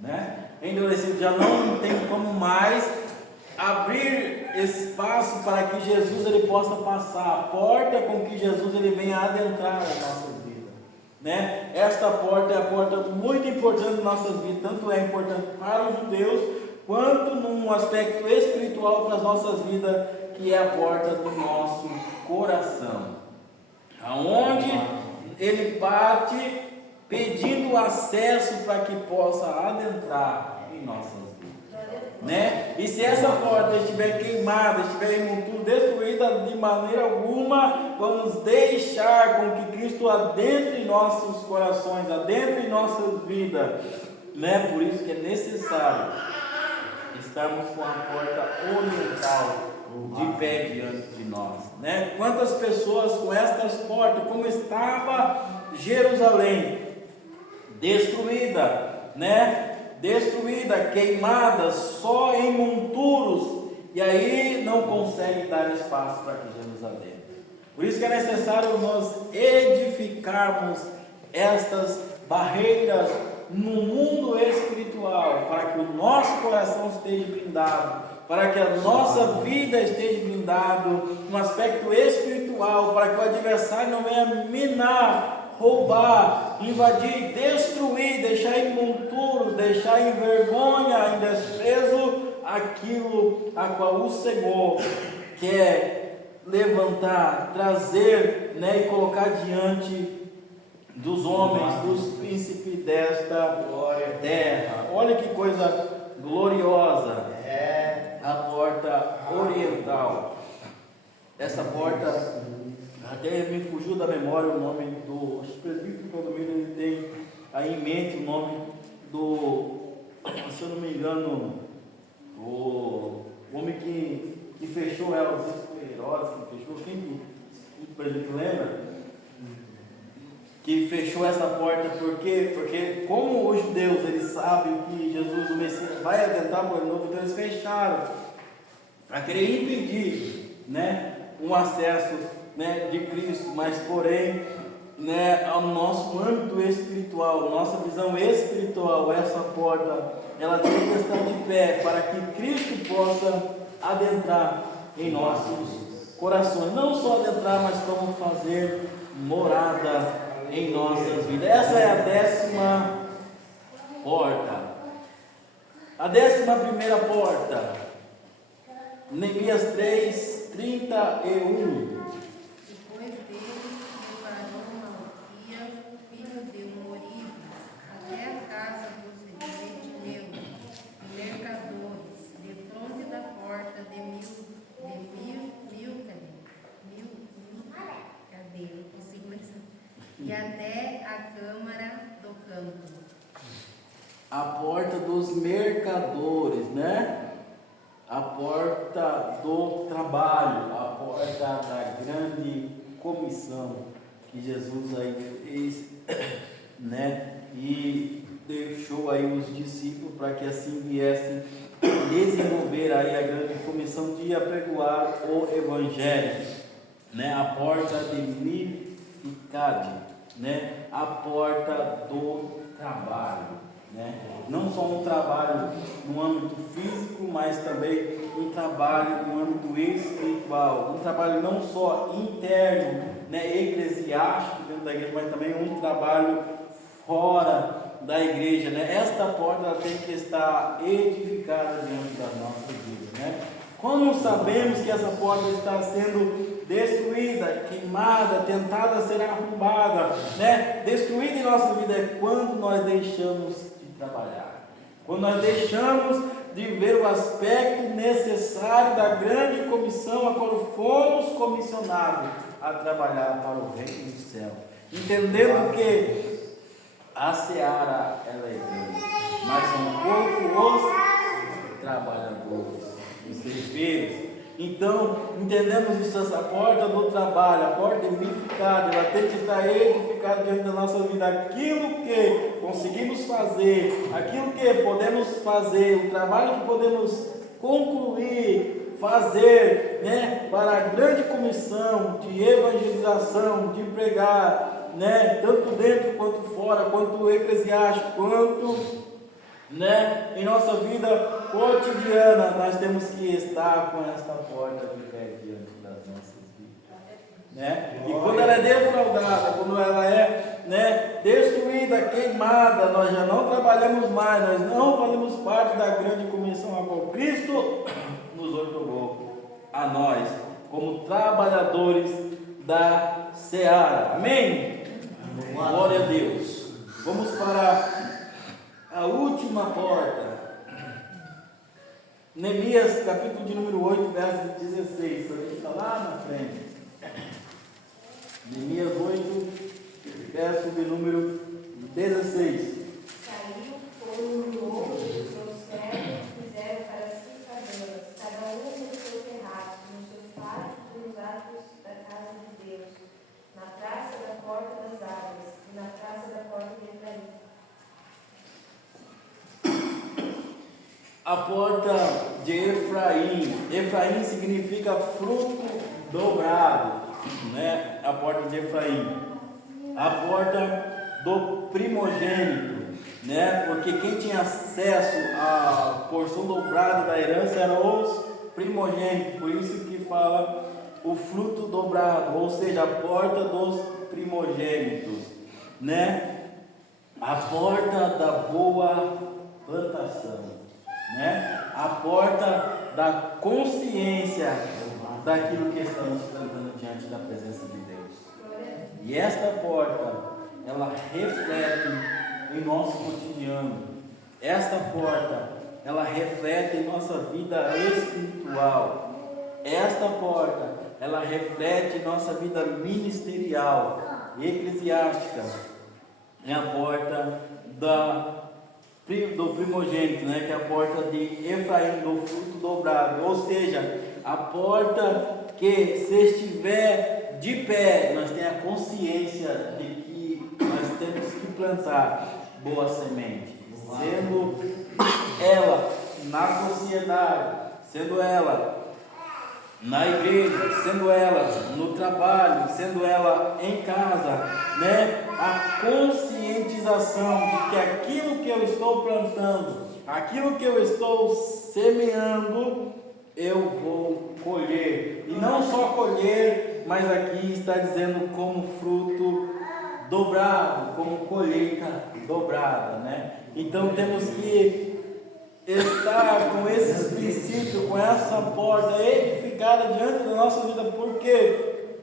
né? Endurecido, já não tem como mais abrir espaço para que Jesus ele possa passar, a porta com que Jesus ele venha adentrar as nossas vidas, né? Esta porta é a porta muito importante das nossas vidas, tanto é importante para os judeus, quanto num aspecto espiritual para as nossas vidas, que é a porta do nosso coração, aonde ele bate pedindo acesso para que possa adentrar em nossas vidas, né? E se essa porta estiver queimada, estiver em monturo, destruída, de maneira alguma vamos deixar com que Cristo adentre em nossos corações, adentre em nossas vidas, né? Por isso que é necessário estarmos com a porta oriental de pé diante de nós, né? Quantas pessoas com estas portas, como estava Jerusalém, destruída, né? Destruída, queimada, só em monturos, e aí não consegue dar espaço para que Jerusalém. Por isso que é necessário nós edificarmos estas barreiras no mundo espiritual, para que o nosso coração esteja blindado, para que a nossa vida esteja blindada no aspecto espiritual, para que o adversário não venha minar, roubar, invadir, destruir, deixar em monturos, deixar em vergonha, em desprezo aquilo a qual o Senhor quer levantar, trazer, né, e colocar diante dos homens, dos príncipes desta terra. Olha que coisa gloriosa, a porta oriental. Essa porta, até me fugiu da memória o nome do presbítero condomínio, ele tem aí em mente o nome do, se eu não me engano, o homem que fechou ela, não sei se foi Herodes que fechou, quem o presbítero lembra? Que fechou essa porta, porque como os judeus eles sabem que Jesus, o Messias, vai adentrar por novo, então eles fecharam para querer impedir, né, um acesso, né, de Cristo. Mas porém né, ao nosso âmbito espiritual, nossa visão espiritual, essa porta, ela tem que estar de pé para que Cristo possa adentrar em nossos corações. Não só adentrar, mas como fazer morada em nossas vidas. Essa é a 10ª porta. A 11ª porta, Neemias 3:31. Depois dele, levaram Malquias, filho de Moribas, até a casa dos sentineus e mercadores, defronte da porta de cadê? Não consigo mais. E até a câmara do campo. A porta dos mercadores, né? A porta do trabalho, a porta da grande comissão que Jesus aí fez, né? E deixou aí os discípulos para que assim viessem desenvolver aí a grande comissão de apregoar o evangelho, né? A porta de Mificade, né? A porta do trabalho, né? Não só um trabalho no âmbito físico, mas também um trabalho no âmbito espiritual, um trabalho não só interno, né, eclesiástico dentro da igreja, mas também um trabalho fora da igreja, né? Esta porta ela tem que estar edificada diante das nossas vidas, né? Como sabemos que essa porta está sendo destruída, queimada, tentada a ser arrombada, né? Destruída em nossa vida é quando nós deixamos de trabalhar, quando nós deixamos de ver o aspecto necessário da grande comissão a qual fomos comissionados a trabalhar para o reino do céu, entendendo que a seara ela é grande, mas são poucos os trabalhadores, os ceifeiros. Então, entendemos isso, essa porta do trabalho, a porta edificada, ela tem que estar edificada diante da nossa vida. Aquilo que conseguimos fazer, aquilo que podemos fazer, o trabalho que podemos concluir, fazer, né, para a grande comissão de evangelização, de pregar, né, tanto dentro quanto fora, quanto eclesiástico, quanto, né, em nossa vida cotidiana, nós temos que estar com esta porta de pé diante das nossas vidas, né? E quando ela é defraudada, quando ela é, né, destruída, queimada, nós já não trabalhamos mais, nós não fazemos parte da grande comissão a qual Cristo nos otorgou a nós, como trabalhadores da seara. Amém? Glória a Deus. Vamos para a última porta, Neemias, capítulo de número 8, verso 16, a gente está lá na frente. Neemias 8, verso de número 16. Saiu, foi um novo dos seus servos, fizeram para si cabanas, cada um no seu terraço, nos seus pátios e nos átrios da casa de Deus, na praça da porta das águas e na praça da porta de Efraim. A porta de Efraim. Efraim significa fruto dobrado, né? A porta de Efraim. A porta do primogênito, né? Porque quem tinha acesso à porção dobrada da herança eram os primogênitos. Por isso que fala o fruto dobrado, ou seja, a porta dos primogênitos, né? A porta da boa plantação, né? A porta da consciência daquilo que estamos plantando diante da presença de Deus. E esta porta, ela reflete em nosso cotidiano. Esta porta, ela reflete em nossa vida espiritual. Esta porta, ela reflete em nossa vida ministerial, eclesiástica. É a porta do primogênito, né? Que é a porta de Efraim, do fruto dobrado, ou seja, a porta que, se estiver de pé, nós temos a consciência de que nós temos que plantar boa semente, sendo ela na sociedade, sendo ela na igreja, sendo ela no trabalho, sendo ela em casa, né? A conscientização de que aquilo que eu estou plantando, aquilo que eu estou semeando, eu vou colher. E não só colher, mas aqui está dizendo como fruto dobrado, como colheita dobrada, né? Então temos que estar com esses princípios, com essa porta edificada diante da nossa vida. Por quê?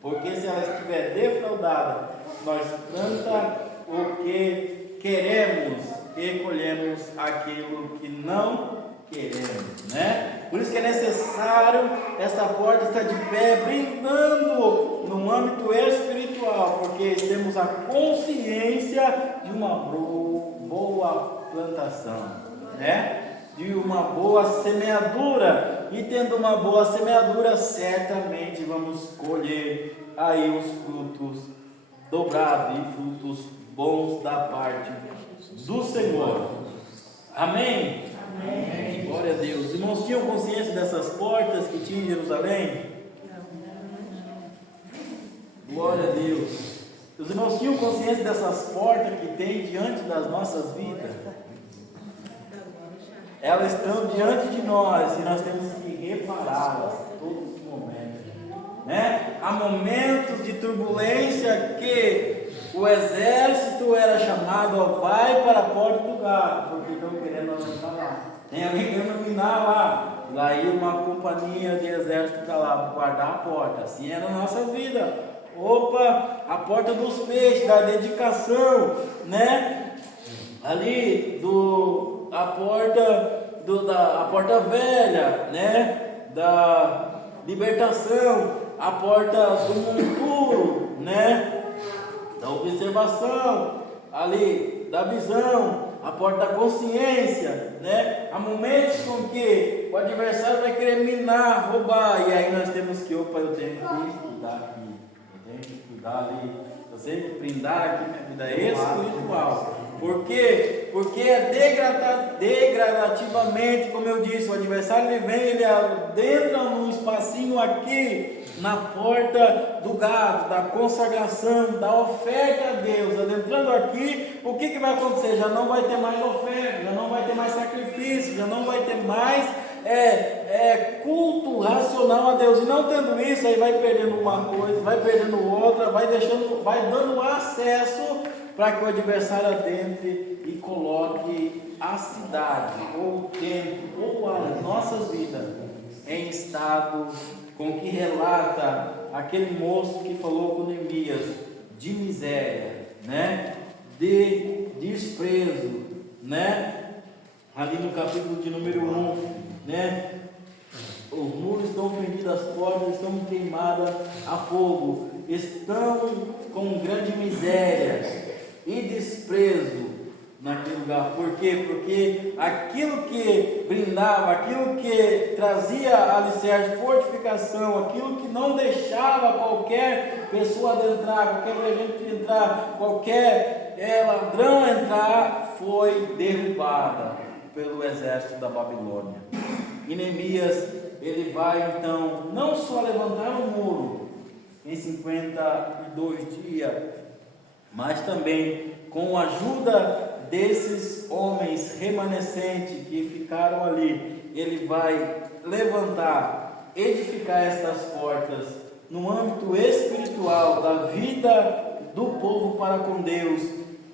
Porque se ela estiver defraudada, nós plantamos o que queremos e colhemos aquilo que não queremos, né? Por isso que é necessário essa porta estar de pé, brindando no âmbito espiritual, porque temos a consciência de uma boa plantação, né? De uma boa semeadura, e tendo uma boa semeadura, certamente vamos colher aí os frutos dobrados e frutos bons da parte do Senhor. Amém? Amém. Glória a Deus. Os irmãos tinham consciência dessas portas que tinha em Jerusalém? Glória a Deus. Os irmãos tinham consciência dessas portas que tem diante das nossas vidas? Elas estão diante de nós e nós temos que repará-las todos os momentos, né? Há momentos de turbulência que o exército era chamado, ó, vai para a porta do gado, porque estão querendo entrar lá. Tem alguém querendo minar lá. Daí uma companhia de exército está lá para guardar a porta. Assim é na nossa vida. Opa, a porta dos peixes, da dedicação, né? Ali a porta velha, né? Da libertação, a porta do monturo, né? Da observação, ali da visão, a porta da consciência, né? Há momentos com que o adversário vai querer minar, roubar, e aí nós temos que, opa, eu tenho que cuidar aqui, eu tenho que cuidar ali, eu tenho que brindar aqui minha vida espiritual. Por quê? Porque é degradativamente, como eu disse, o adversário ele vem, ele adentra num espacinho aqui, na porta do gado, da consagração, da oferta a Deus. Adentrando aqui, o que vai acontecer? Já não vai ter mais oferta, já não vai ter mais sacrifício, já não vai ter mais culto racional a Deus. E não tendo isso, aí vai perdendo uma coisa, vai perdendo outra, vai dando acesso para que o adversário adentre e coloque a cidade, ou o templo, ou as nossas vidas em estado com que relata aquele moço que falou com Neemias, de miséria, né? De desprezo, né? Ali no capítulo de número 1, né? Os muros estão fendidos, as portas estão queimadas a fogo, estão com grande miséria e desprezo naquele lugar. Por quê? Porque aquilo que brindava, aquilo que trazia alicerce, fortificação, aquilo que não deixava qualquer pessoa adentrar, qualquer viajante entrar, qualquer ladrão entrar, foi derrubada pelo exército da Babilônia. E Neemias, ele vai então não só levantar o muro em 52 dias, mas também com a ajuda desses homens remanescentes que ficaram ali, ele vai levantar, edificar estas portas no âmbito espiritual da vida do povo para com Deus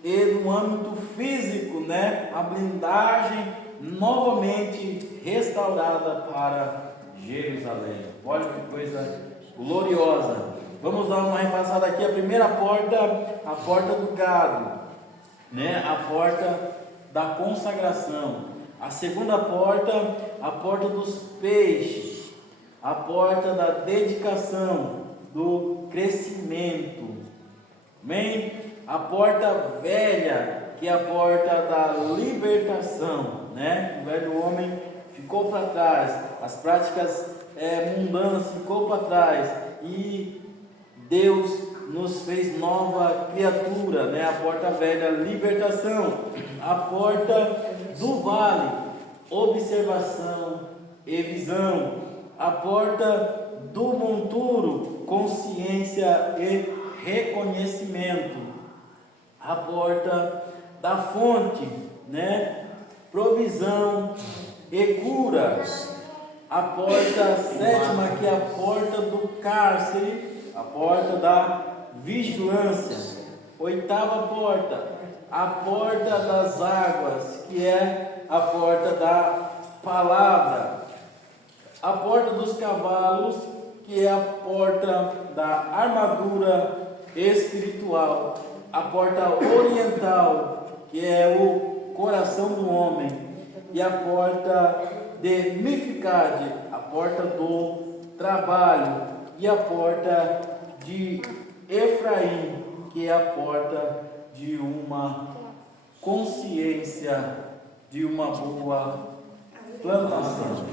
e no âmbito físico, né? A blindagem novamente restaurada para Jerusalém. Olha que coisa gloriosa. Vamos dar uma repassada aqui. A primeira porta, a porta do gado, né? A porta da consagração. A segunda porta, a porta dos peixes. A porta da dedicação, do crescimento. Amém? A porta velha, que é a porta da libertação, né? O velho homem ficou para trás, as práticas mundanas ficou para trás e Deus nos fez nova criatura, né? A porta velha, libertação. A porta do vale, observação e visão. a porta do monturo, consciência e reconhecimento, a porta da fonte, né? Provisão e curas, a porta sétima, que é a porta do cárcere, a porta da vigilância, oitava porta, a porta das águas, que é a porta da palavra, a porta dos cavalos, que é a porta da armadura espiritual, a porta oriental, que é o coração do homem, e a porta de Mificade, a porta do trabalho, e a porta de Efraim, que é a porta de uma consciência, de uma boa plantação.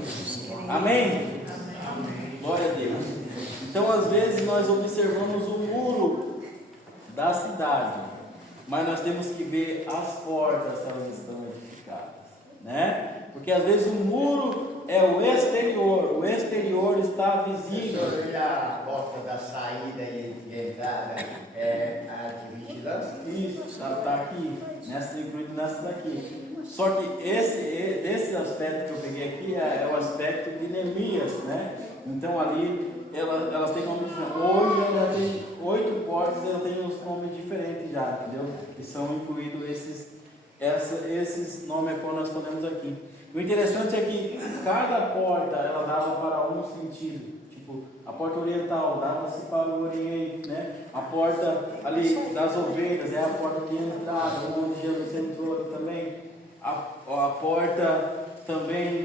Amém? Glória a Deus. Então, às vezes, nós observamos o muro da cidade, mas nós temos que ver as portas, se elas estão edificadas, né? Porque às vezes o muro é o exterior está visível. A porta da saída e de entrada é a de vigilância? Isso, está aqui, incluído nessa daqui. Só que esse aspecto que eu peguei aqui é o aspecto de Neemias, né? Então ali elas têm nomes diferentes. Hoje ela tem 8 portas, ela tem uns nomes diferentes já, entendeu? E são incluídos esses nomes que nós falamos aqui. O interessante é que cada porta ela dava para um sentido. Tipo, a porta oriental dava-se para o Oriente, né? A porta ali das ovelhas é a porta de entrada, onde Jesus entrou também. A porta também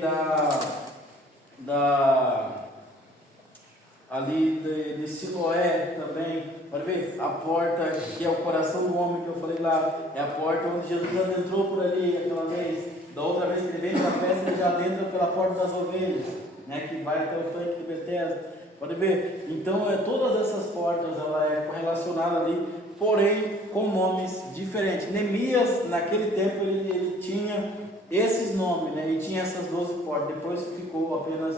ali de Siloé também, pode ver? A porta que é o coração do homem que eu falei lá, é a porta onde Jesus entrou por ali aquela vez. Da outra vez que ele vem para a festa, ele já entra pela porta das ovelhas, né? Que vai até o tanque de Betesda. Pode ver? Então, todas essas portas, ela é correlacionada ali, porém com nomes diferentes. Neemias, naquele tempo, ele tinha esses nomes, né? E tinha essas 12 portas. Depois ficou apenas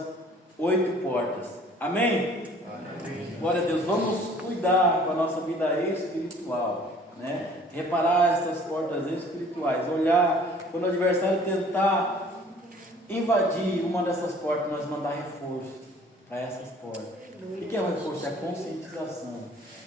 8 portas. Amém? Amém. Glória a Deus. Vamos cuidar com a nossa vida espiritual, né? Reparar essas portas espirituais. Olhar quando o adversário tentar invadir uma dessas portas, nós mandar reforço para essas portas. O que é um reforço? É a conscientização,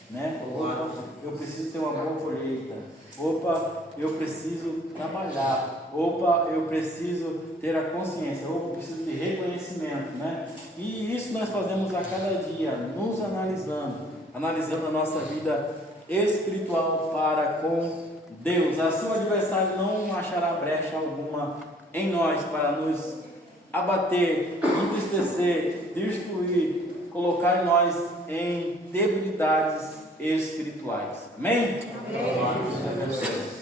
né? Opa, eu preciso ter uma boa colheita. Opa, eu preciso trabalhar. Opa, eu preciso ter a consciência. Opa, eu preciso de reconhecimento, né? E isso nós fazemos a cada dia, nos analisando a nossa vida espiritual para com Deus. Assim o adversário não achará brecha alguma em nós para nos abater, entristecer, destruir, colocar nós em debilidades espirituais. Amém? Amém.